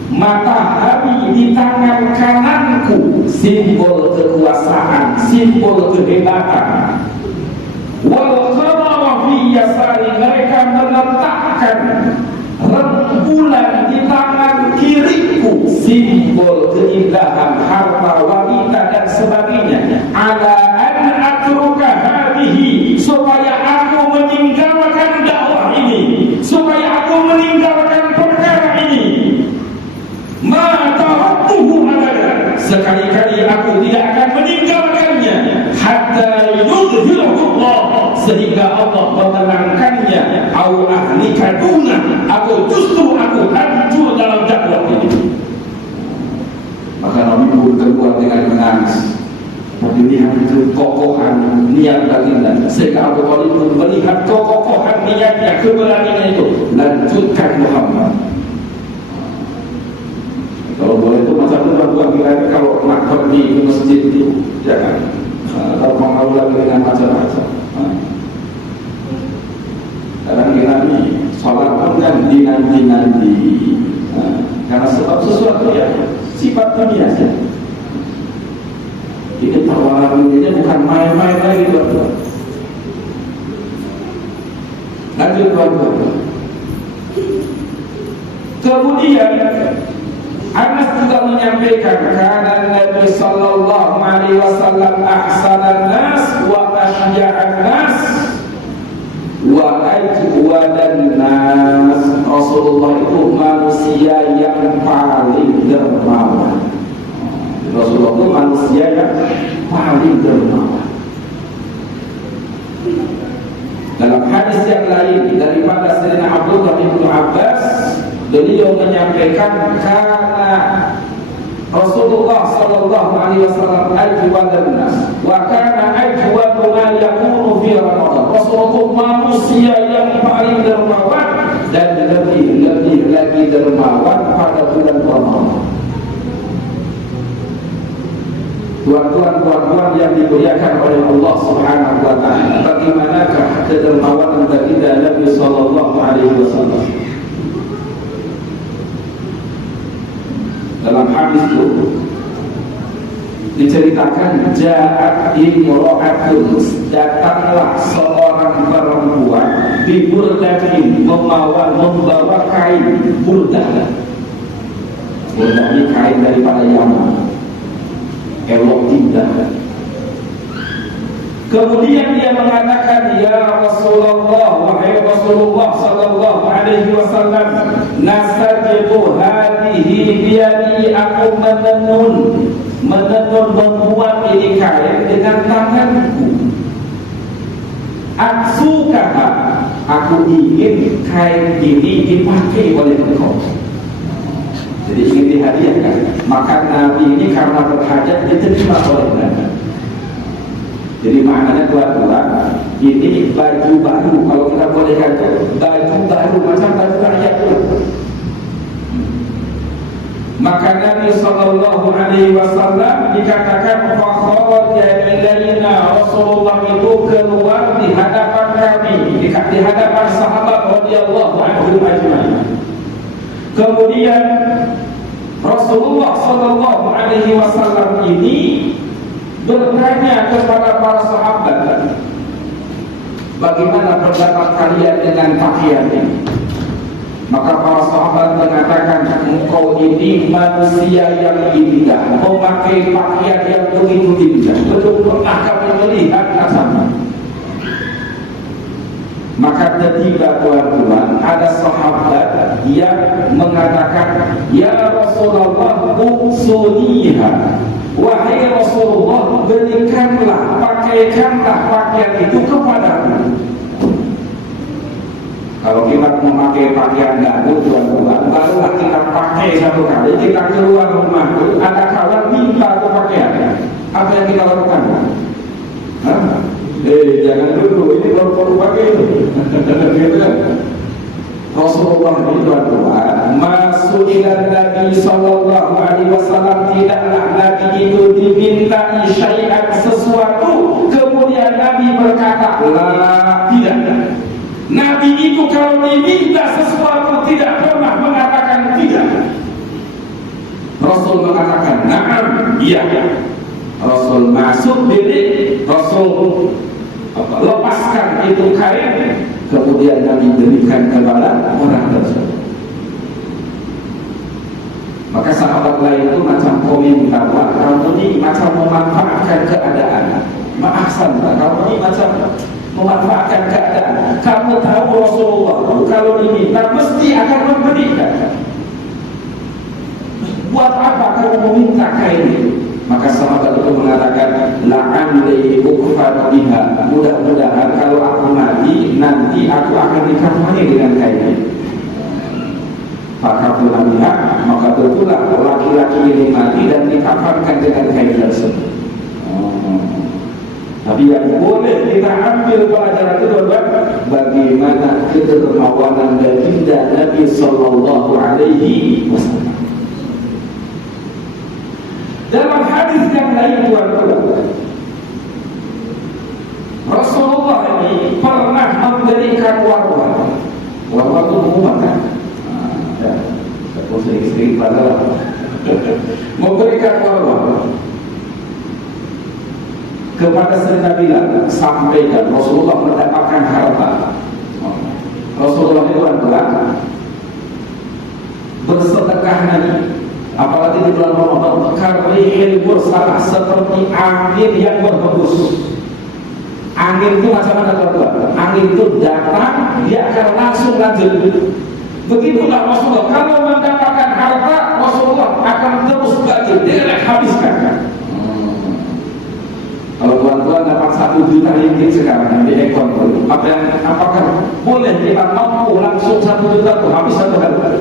matahari di tangan kananku, simbol kekuasaan, simbol kehebatan. Wal qamara fi yasari, mereka meletakkan rembulan di tangan kiriku, simbol keindahan, harta, wanita dan sebagainya. Ala an atruka hadhihi, supaya aku meninggalkan dakwah ini, supaya aku meninggalkan perkara ini. Ma taraktuhu abadan, sekali-kali aku tidak akan meninggalkannya. Hatta yudhhirullah, sehingga Allah menenangkannya. Au ahlika kekokohan niat baginda, sehingga Abu Thalib pun melihat kekokohan niatnya, keberanian itu, lanjutkan Muhammad. Kalau boleh itu macam itu buat kira kalau nak pergi ke masjid itu jangan kalau mau lagi dengan macam-macam. Kadang kita ni solat pun kan dinanti-nanti, karena sebab sesuatu yang sifat dunia saja. Ini tawaran ini bukan main-main lagi tuan-tuan. Lanjut tuan-tuan. Kemudian Anas juga menyampaikan karena Nabi sallallahu alaihi wasallam ahsanan nas wa asyja'an nas wa ajwadan nas. Rasulullah itu manusia yang paling dermawan. Rasulullah itu manusia yang paling dermawan. Dalam hadis yang lain daripada Sayyidina Abdullah bin Abbas, beliau menyampaikan karena Rasulullah sallallahu alaihi wasallam ajwadan nas wa kana ajwadu ma yakunu fi Ramadan. Rasulullah manusia yang paling dermawan dan lebih lagi dermawan pada bulan Ramadan. Tuan-tuan yang dimuliakan oleh Allah Subhanahu wa taala, bagaimanakah kedermawanan baginda Nabi sallallahu alaihi wasallam? Dalam hadis itu diceritakan ja'at imra'atun, datanglah seorang perempuan bi burdatin, membawa kain burdah. Burdah ini kain daripada Yaman, elok indah. Kemudian dia mengatakan, ya Rasulullah, wahai Rasulullah sallallahu alaihi wasallam, nasajibu hadihi biyadi, aku menenun membuat ini kain dengan tanganku. Aksukaha, aku ingin kain ini dipakai oleh engkau. Jadi ingin dihadiahkan. Maka Nabi ini karena berhajat diterima oleh Nabi. Jadi maknanya tuan-tuan, ini baju baru, kalau kita boleh kata baju baru macam baju rakyat itu. Maka Nabi sallallahu alaihi wasallam dikatakan fa kharaja ilaina, Rasulullah itu keluar di hadapan kami, di hadapan sahabat radhiyallahu anhum ajma'in. Kemudian Rasulullah sallallahu alaihi wasallam ini bertanya kepada para sahabat, bagaimana pendapat kalian dengan pakaian ini? Maka para sahabat mengatakan, engkau ini manusia yang indah, memakai pakaian yang begitu indah, belum pernah kami melihat asapnya. Maka tiba tuan-tuan, ada sahabat yang mengatakan, ya Rasulullah, uksuniha, wahai Rasulullah, berikanlah, pakaikanlah pakaian itu kepadaku. Kalau kita memakai pakaian baru tuan-tuan, barulah kita pakai satu kali, kita keluar rumah itu, ada kawan minta ke pakaian, apa yang kita lakukan? Jangan dulu, ini baru perlu pakai itu. Gitu kan? Rasulullah ini tuan-tuan, masukilan Nabi sallallahu alaihi wasallam, tidaklah Nabi itu dimintai syai'an, sesuatu, kemudian Nabi berkata, la, tidak. Nabi itu kalau diminta sesuatu tidak pernah mengatakan tidak. Rasul mengatakan na'am, iya. Rasul masuk bilik, Rasul lepaskan itu kain, kemudian Nabi berikan kepada orang tersebut. Maka sahabat lain itu macam komentar, wah kamu ini macam memanfaatkan keadaan. Ma'ahsan, kamu ini macam memanfaatkan keadaan. Kamu tahu Rasulullah kalau diminta mesti akan memberikan. Buat apa kamu meminta kain itu? Maka sahabat itu mengatakan, la'alli ukfar biha, mudah-mudahan kalau aku mati nanti aku akan dikafani dengan kain ini. Maka laki-laki ini mati dan dikafankan dengan kain tersebut. kita ambil pelajaran itu bagaimana kedermawanan baginda Nabi Sallallahu Alaihi Wasallam. Dalam hadis yang lain tuan-tuan, Rasulullah ini pernah memberikan warwah. Warwah itu pengumuman kan? Sedikit pada memberikan warwah kepada Sayyidina Bilal, sampaikan Rasulullah mendapatkan harta. Rasulullah itu adalah bersedekah nanti, apalagi di bulan Ramadan, karihil mursalah, seperti angin yang berhembus. Angin itu macam mana tuan-tuan? Angin itu datang, dia akan langsung lanjut. Begitulah Rasulullah, kalau mendapatkan harta, Rasulullah akan terus bagi, direct habiskan. Kalau tuan-tuan dapat 1 juta ringgit sekarang di ekor, apakah boleh kita mampu langsung 1 juta itu habis satu hari?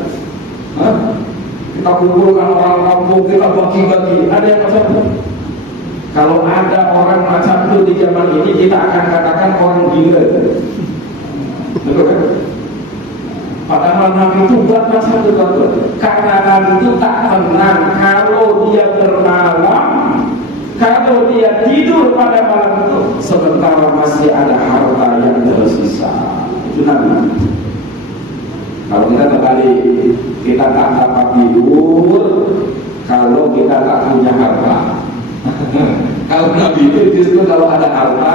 Kita kumpulkan orang kampung, kita bagi-bagi. Ada yang macam itu? Kalau ada orang macam itu di zaman ini, kita akan katakan orang gila. Betul kan? Padahal Nabi itu buat macam itu tuan-tuan. Karena Nabi itu tak tenang kalau dia bermalam, kalau dia tidur pada malam itu, sementara masih ada harta yang tersisa. Itu Nabi. Kalau kita terbalik, kita tak dapat tidur kalau kita tak punya harta. Kalau Nabi itu justru kalau ada harta,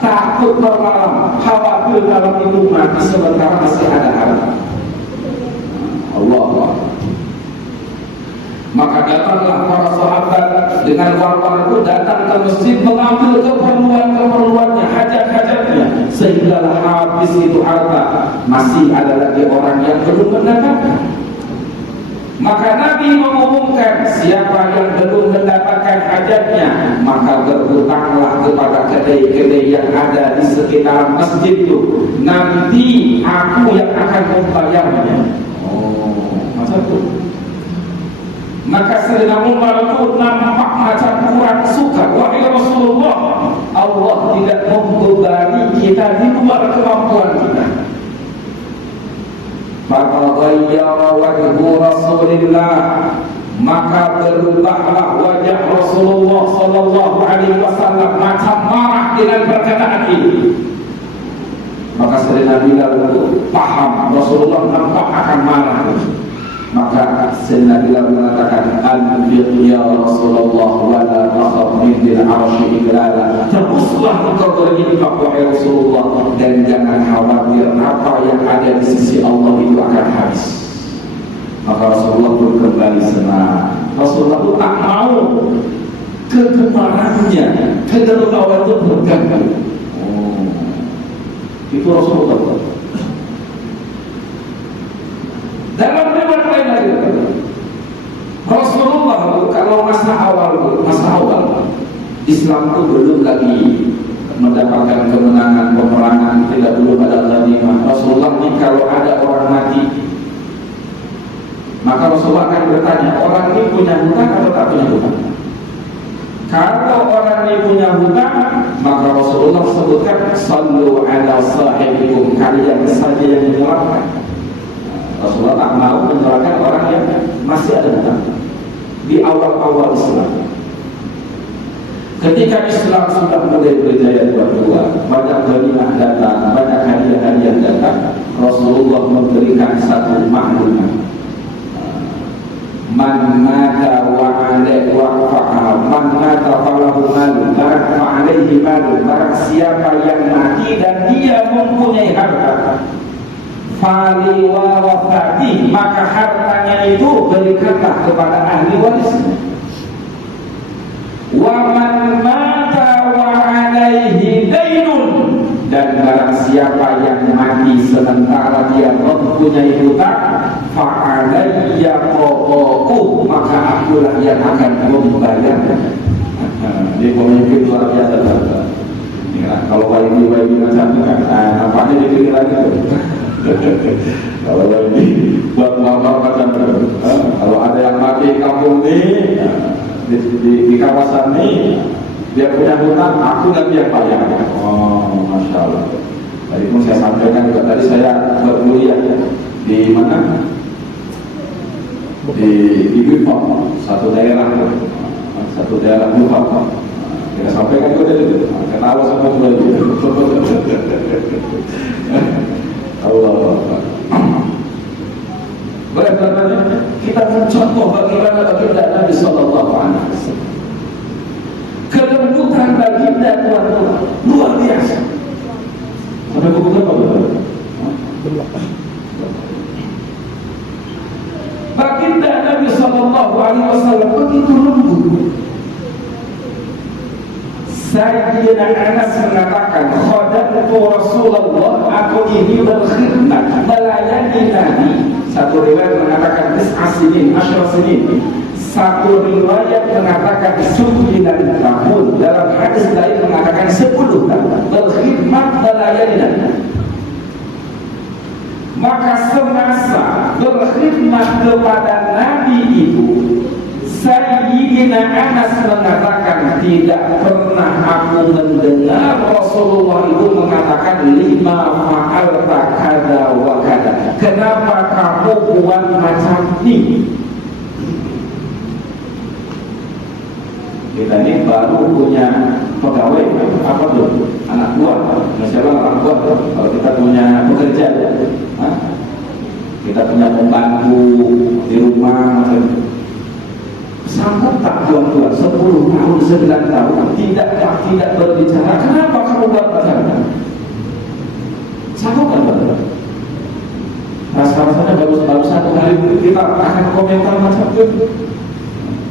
takut bermalam, khawatir kalau itu mati sementara masih ada harta. Allah. Maka datanglah para sahabat dengan warwah itu, datang ke masjid mengambil keperluan-keperluannya, hajat-hajatnya, sehingga habis itu harta. Masih ada lagi orang yang belum mendapatkan. Maka Nabi mengumumkan, siapa yang belum mendapatkan hajatnya, maka berhutanglah kepada kedai-kedai yang ada di sekitar masjid itu. Nanti aku yang akan membayarnya. Oh, macam itu. Maka Sayyidina Umar itu nampak macam kurang suka. Wahai Rasulullah, Allah tidak membebani kita di luar kemampuan kita. Fataghayyara wajhu Rasulillah, maka berubahlah wajah Rasulullah Sallallahu Alaihi Wasallam macam marah dengan perkataan ini. Maka Sayyidina Bilal itu paham Rasulullah nampak akan marah. Maka Sayyidina Bilal mengatakan, anfiq ya Rasulullah wa la takhaf min al-'arsy iqlala. Teruslah engkau berinfak wahai Rasulullah, dan jangan khawatir apa yang ada di sisi Allah itu akan habis. Maka Rasulullah pun kembali senang. Rasulullah itu tak mau kegemarannya, kedermawan itu berganggu. Itu Rasulullah. Dalam riwayat lain lagi, Rasulullah kalau masa awal Islam itu belum lagi mendapatkan kemenangan, peperangan, tidak belum ada ghanimah. Rasulullah ini kalau ada orang mati, maka Rasulullah akan bertanya, orang ini punya hutang atau tak punya hutang? Kalau orang ini punya hutang, maka Rasulullah sebutkan, sallu ala sahibikum, kalian saja yang menyerahkan. Rasulullah tak mau menyerahkan orang yang masih ada hutang di awal-awal Islam. Ketika Islam sudah mulai berjaya dua-dua, banyak ghanimah datang, banyak hadiah-hadiah datang, Rasulullah memberikan satu maklumat. Man mata wa alaihi waqfa'a, man mata falahu mal, barang ma'alaihi mal, barang siapa yang mati dan dia mempunyai harta, fali warafati, maka hartanya itu berikanlah kepada ahli warisnya. Wa man mata wa alaihi dainun, dan barang siapa yang mati sementara dia mempunyai hutang, fa alayya qada'uh, maka akulah yang akan membayarnya. Ini pemimpin luar biasa. Ya, kalau wajibi macam itu kan, nampaknya dipilih lagi tuh. Kalau ini buat mama macam itu, kalau ada yang mati kampung ini, di kawasan ini, Dia punya hutang, aku nanti yang bayar. Oh, masya Allah. Tadi pun saya sampaikan juga, tadi saya berkuliah di mana? Di Bipop, satu daerah Bipop. Kita sampaikan juga itu, ketawa sama beliau. Allah. Bagaimana kita mencontoh bagaimana baginda Nabi Sallallahu Alaihi Wasallam. Kelembutan baginda tuan-tuan luar biasa. Ada buku apa betul? Baginda Nabi Sallallahu Alaihi Wasallam begitu lembut. Sayyidina Anas mengatakan, khadamtu Rasulullah, aku ini berkhidmat melayani Nabi. Satu riwayat mengatakan 9 sinin, 10 sinin. Satu riwayat mengatakan 9 tahun. Dalam hadis lain mengatakan 10 tahun berkhidmat melayani Nabi. Maka semasa berkhidmat kepada Nabi itu, Sayyidina Anas mengatakan, tidak pernah aku mendengar Rasulullah itu mengatakan lima fa'alta kada wa kada. Kenapa kamu buat macam ini? Kita ini baru punya pegawai, apa tuh? Anak buah, misalnya anak buah. Kalau kita punya pekerja, kita punya pembantu di rumah, macam itu. Sanggup tak tuan-tuan 10 tahun, 9 tahun tidak berbicara? Kenapa kamu buat bicara? Sanggup tak tuan-tuan? Rasa-rasanya bagus-bagus satu hari kita akan komentar macam itu.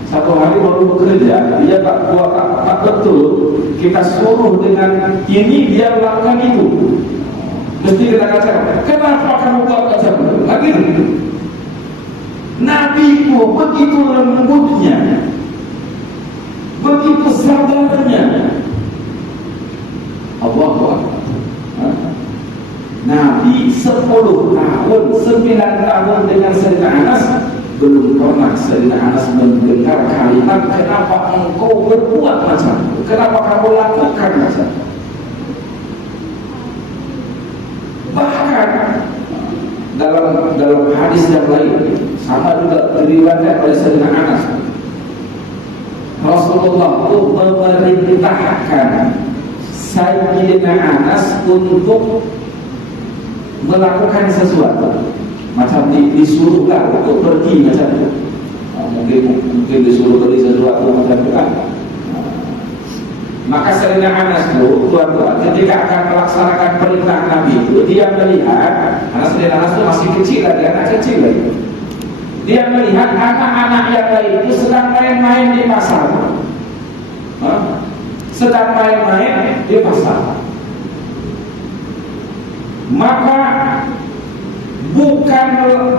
Satu hari baru bekerja, dia tak buat tak betul, kita suruh dengan ini dia melakukan itu. Mesti kita katakan, kenapa kamu buat macam itu? Lagi Nabi itu begitu lembutnya, begitu sabarnya. Allah. Nabi 10 tahun, 9 tahun dengan Sayyidina Anas, belum pernah Sayyidina Anas mendengar kalimat, kenapa engkau berbuat macam itu? Kenapa kamu lakukan macam itu? Bahkan dalam hadis yang lain sama juga diriwayatkan oleh Sayyidina Anas, Rasulullah itu memerintahkan Sayyidina Anas untuk melakukan sesuatu, macam disuruhlah untuk pergi macam itu. Mungkin disuruh beli sesuatu macam itu kan. Maka Sayyidina Anas itu tuan-tuan ketika akan melaksanakan perintah Nabi itu, dia melihat, karena Sayyidina Anas itu masih kecil lagi, anak kecil lagi. Dia melihat anak-anak yang lain itu sedang main-main di pasar. Sedang main-main di pasar. Maka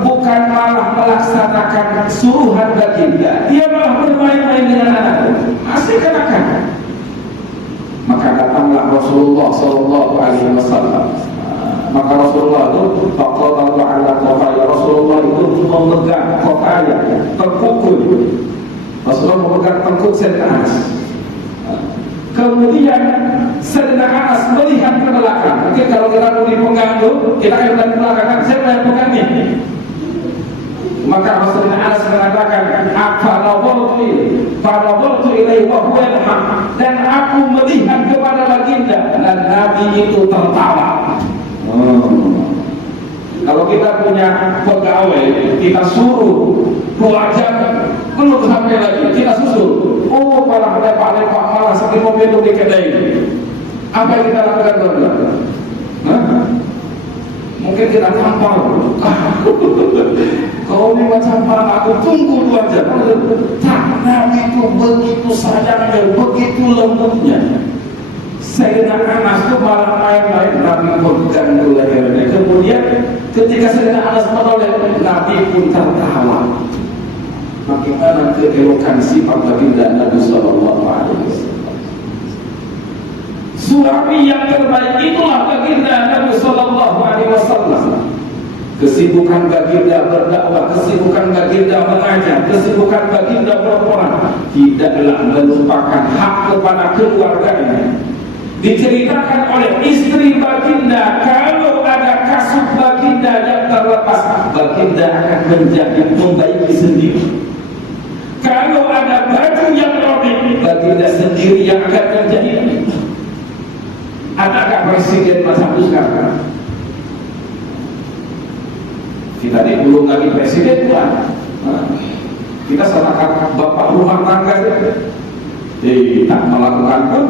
bukan malah melaksanakan suruhan baginda, dia malah bermain-main dengan anaknya, masih kanak-kanak. Maka datanglah Rasulullah Sallallahu Alaihi Wasallam. Maka Rasulullah itu faqala ala qafaya, Rasulullah itu memegang qafaya, tengkukul. Rasulullah memegang tengkuk Sayyidina Anas. Kemudian Sayyidina Anas melihat ke belakang. Mungkin kalau kita mau dipegang itu, kita akan melihat ke belakang, siapa yang pegangnya? Maka Rasulullah Anas mengatakan, fanaboltu ilaihi wa huwa al-haq, dan aku melihat kepada baginda dan Nabi itu tertawa. Kalau kita punya pegawai, kita suruh 2 jam belum sampai lagi, kita susul. Oh, malah lepak-lepak, malah sampai mobil itu di kedai. Apa yang kita lakukan tuan-tuan? Mungkin kita tampar. Kau ini macam mana? Aku tunggu 2 jam. Tak, Nabi itu begitu sayangnya, begitu lembutnya. Sayyidina Anas itu malah main-main, Nabi pegang lehernya. Kemudian ketika Sayyidina Anas menoleh, Nabi pun tertawa. Bagaimana keelokan sifat baginda Nabi Sallallahu Alaihi Wasallam. Suami yang terbaik itulah baginda Nabi Sallallahu Alaihi Wasallam. Kesibukan baginda berdakwah, kesibukan baginda mengajar, kesibukan baginda berperang, tidaklah melupakan hak kepada kedua Diceritakan oleh istri baginda, kalau ada kasut baginda yang terlepas, baginda akan menjadi membaiki sendiri. Kalau ada baju yang robek, baginda sendiri yang akan menjadi. Adakah presiden masa itu sekarang? Kita ini belum lagi presiden tuan. Kita serahkan bapak rumah tangga tak melakukan pun.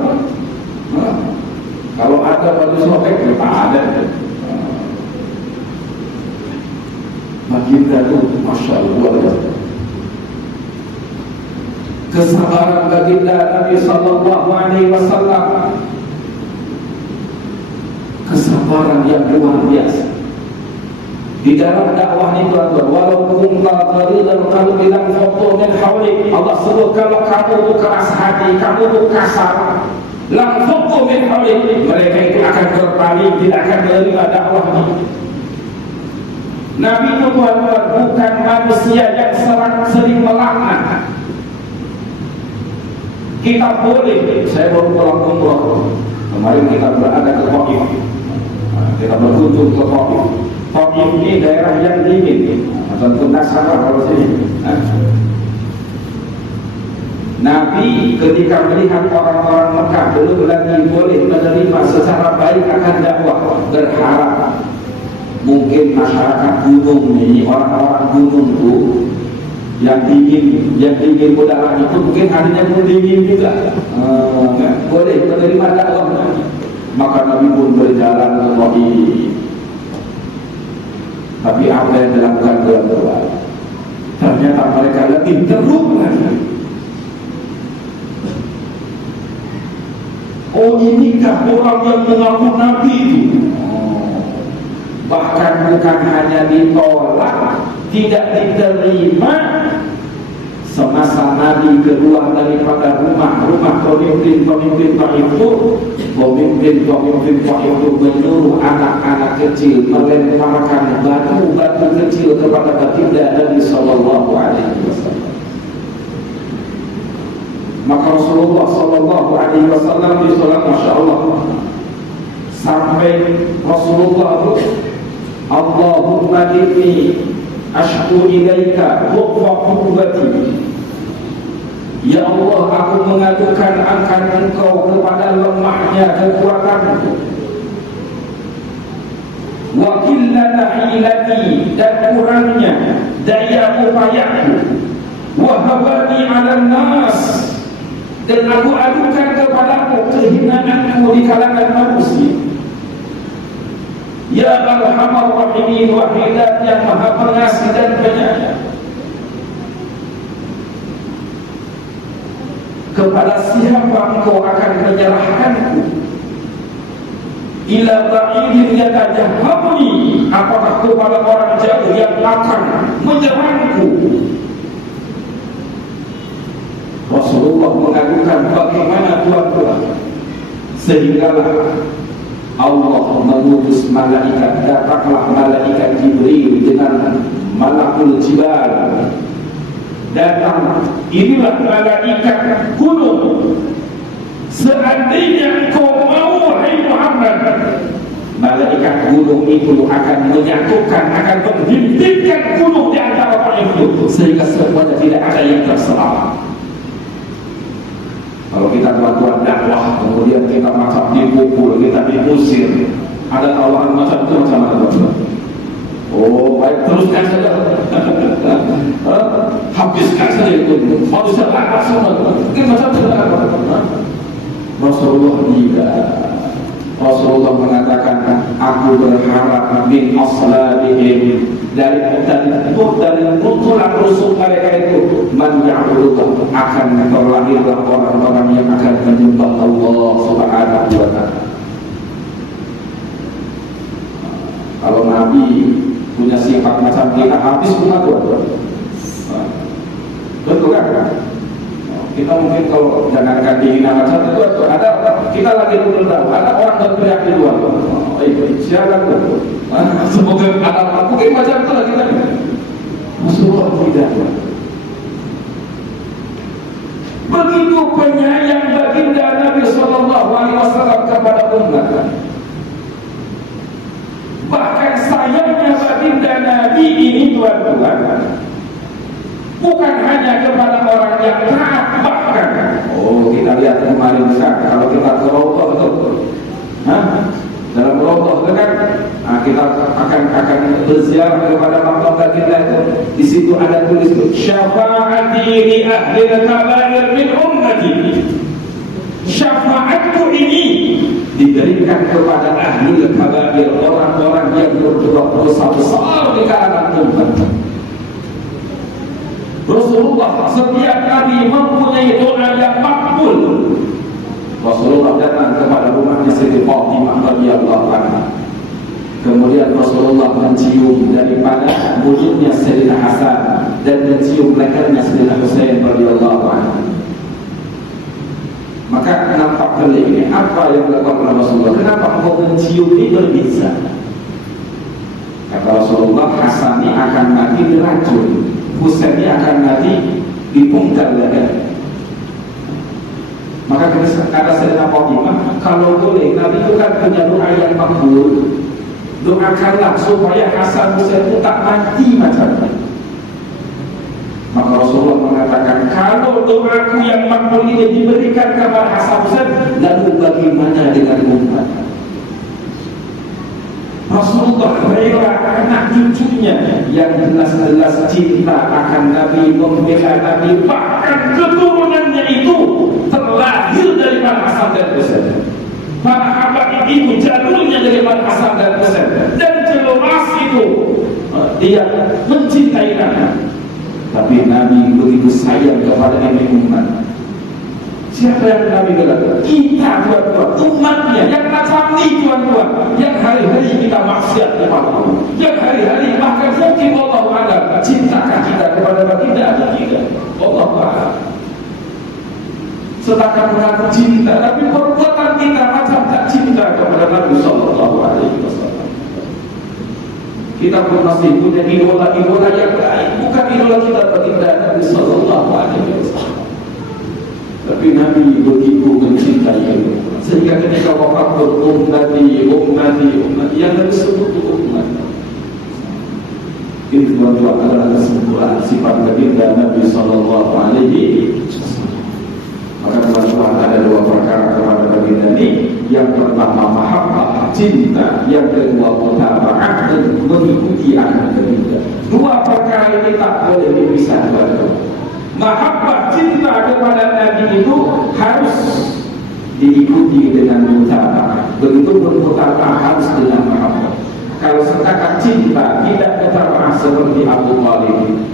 Kalau ada baju sobek, tak ada. Baginda itu Masya Allah, kesabaran baginda Nabi Sallallahu Alaihi Wasallam, kesabaran yang luar biasa di dalam dakwah ini tuan-tuan. Walaupun qadridal qalbi lam faddu min hawlik, Allah sebut kalau kamu itu keras hati, kamu itu kasar, lam faddu min hawlik, mereka itu akan berpaling, tidak akan menerima dakwah ini. Nabi itu tuan-tuan bukan manusia yang sering melaknat. Kita boleh, saya baru pulang umrah kemarin, kita berada ke Taif, kita berkunjung ke Taif. Taif ini daerah yang dingin, tentu Nasabah kalau sini. Nabi ketika melihat orang-orang Mekah belum lagi boleh menerima secara baik akan dakwah, berharap mungkin masyarakat gunung ini, orang-orang gunung itu yang dingin udara itu mungkin harinya pun dingin juga, boleh menerima dakwah. Maka Nabi pun berjalan ke Taif. Tapi apa yang dilakukan tuan-tuan? Ternyata mereka lebih teruk lagi. Oh, inikah orang yang mengaku Nabi itu? Bahkan bukan hanya ditolak, tidak diterima. Semasa Nabi keluar daripada rumah pemimpin Taif itu, pemimpin Taif itu menyuruh anak-anak kecil melemparkan batu-batu kecil kepada baginda Nabi Sallallahu Alaihi Wasallam. Maka Rasulullah Sallallahu Alaihi Wasallam disolat, Masya Allah, sampai Rasulullah, Allahumma inni ashku ilaika dhuffa quwwati, ya Allah, aku mengadukan akan engkau kepada lemahnya kekuatanku, wa qillata hilati, dan kurangnya daya upayaku, wa habani 'alan nas, dan aku adukan kepadamu kehinaanku di kalangan manusia. Ya Arhamar Rahimin, wahidat yang maha pengasih dan penyayang. Kepada siapa engkau akan menyerahkanku? Ila ba'idin yatajahhamuni, apakah kepada orang jauh yang akan menyerangku? Rasulullah mengadukan bagaimana tuan-tuan, sehinggalah Allah mengutus malaikat, datanglah malaikat Jibril dengan malakul jibal, datang. Inilah malaikat gunung. Seandainya engkau mau, wahai Muhammad, malaikat gunung itu akan menyatukan, akan menghimpitkan gunung di antara orang itu, sehingga semuanya tidak ada yang terselamat. Kalau kita tuan-tuan dakwah, kemudian kita macam dipukul, kita diusir, ada tawaran macam itu, macam mana tuan-tuan? Oh, baik, teruskan saja. Habiskan saja itu. Mau diserahkan semua. Mungkin macam itu. Rasulullah tidak. Rasulullah mengatakan, aku berharap min aslabihim, dari tulang rusuk mereka itu, man ya'budullah, akan terlahirlah orang-orang yang akan menyembah Allah Subhanahu wa ta'ala. Kalau Nabi punya sifat macam kita, habis umat tuan-tuan. Betul kan? Kita mungkin kalau jangankan dihina macam itu, ada kita lagi berdoa, ada orang berteriak di luar. Siapa tuh? Semoga ada mungkin macam itu lagi tadi. Rasulullah tidak. Begitu penyayang baginda Nabi Sallallahu Alaihi Wasallam kepada tuan-tuan, bukan hanya kepada orang yang taat, bahkan kita lihat kemarin kalau kita ke Rotoh itu, dalam Rotoh itu kan kita akan berziarah kepada makam baginda itu. Di situ ada tulis syafaati li ahli al-kabair min ummati. Syafaatku ini diberikan kepada ahli al-kabair, orang-orang yang berbuat dosa besar di kalangan umat. Rasulullah setiap kali mempunyai doa yang makbul. Rasulullah datang kepada rumahnya Siti Fatimah radhiyallahu anha. Kemudian Rasulullah mencium daripada mulutnya Sayyidina Hasan dan mencium lehernya Sayyidina Husain radhiyallahu anhu. Maka nampak ini apa yang dilakukan oleh Rasulullah? Kenapa engkau mencium ini berbeza? Kata Rasulullah, Hasan ini akan mati diracun, Husain ini akan mati dipunggal leher. Maka kata Sayyidina Fatimah, kalau boleh Nabi itu kan punya doa yang makbul, doakanlah supaya Hasan Husain itu tak mati macam-macam. Maka Rasulullah mengatakan, kalau doaku yang makbul ini diberikan kepada Hasan Husain, lalu bagaimana dengan umat? Rasulullah rela anak cucunya yang jelas-jelas cinta akan Nabi, membela Nabi, bahkan keturunannya itu terlahir daripada Hasan dan Husain. Para sahabat itu jalurnya daripada Hasan dan Husain, dan jelas itu dia mencintai Nabi. Tapi Nabi begitu sayang kepada ini umat. Siapa yang Nabi bilang? Kita tuan-tuan, umatnya yang macam ini tuan-tuan, yang hari-hari kita maksiat kepada Allah, yang hari-hari bahkan mungkin Allah ada cintakah kita kepada baginda atau tidak? Allah Ta'ala setakat mengaku cinta, tapi perbuatan kita macam tak cinta kepada Nabi Sallallahu Alaihi Wasallam. Kita pun masih punya idola-idola yang lain, bukan idola kita baginda Nabi Sallallahu Alaihi Wasallam. Tapi Nabi begitu mencintai, sehingga ketika wafat ummati yang Nabi sebut umat. Itu tuan-tuan adalah kesimpulan sifat baginda Nabi Sallallahu Alaihi Wasallam. Maka tuan-tuan ada dua perkara kepada baginda ini. Yang pertama mahabbah, cinta. Yang kedua mutaba'ah, dan mengikuti anak baginda. Dua perkara ini tak boleh dipisah, tuan-tuan. Mahabbah, cinta kepada Nabi itu harus diikuti dengan mutaba'ah. Begitu mutaba'ah harus dengan mahabbah. Kalau setakat cinta tidak mutaba'ah seperti Abu Thalib.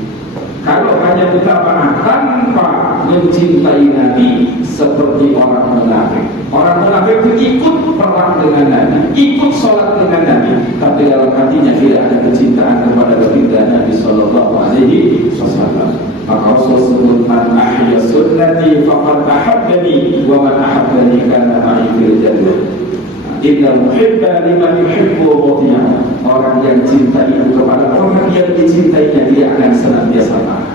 Kalau hanya mutaba'ah tanpa mencintai Nabi seperti orang munafik. Orang munafik itu ikut perang dengan Nabi, ikut sholat dengan Nabi, tapi dalam hatinya tidak ada kecintaan kepada baginda Nabi Sallallahu Alaihi Wasallam. Maka Rasul sebut, man ahya sunnati faqad ahabbani, wa man ahabbani kana ma'i fil jannah. Inna muhibba liman yuhibbu muti'ah. Orang yang cinta itu kepada orang yang dicintainya, dia akan senantiasa taat.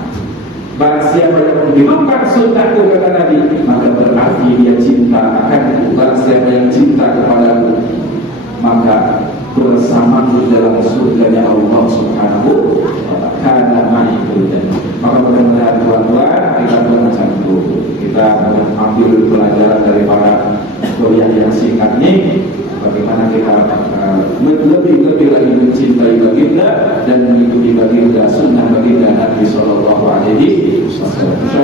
Barang siapa yang menghidupkan sunnahku, kata Nabi, maka berarti dia cinta akanku. Barang siapa yang cinta kepadaku, maka bersamaku dalam surganya Allah Subhanahu wa ta'ala. Karena ma'ikul jannah. Maka mudah-mudahan tuan-tuan kita macam itu, kita ambil pelajaran daripada kuliah yang singkat ini, bagaimana kita lebih lagi mencintai baginda dan mengikuti baginda, sunnah baginda Nabi Sallallahu Alaihi Wasallam.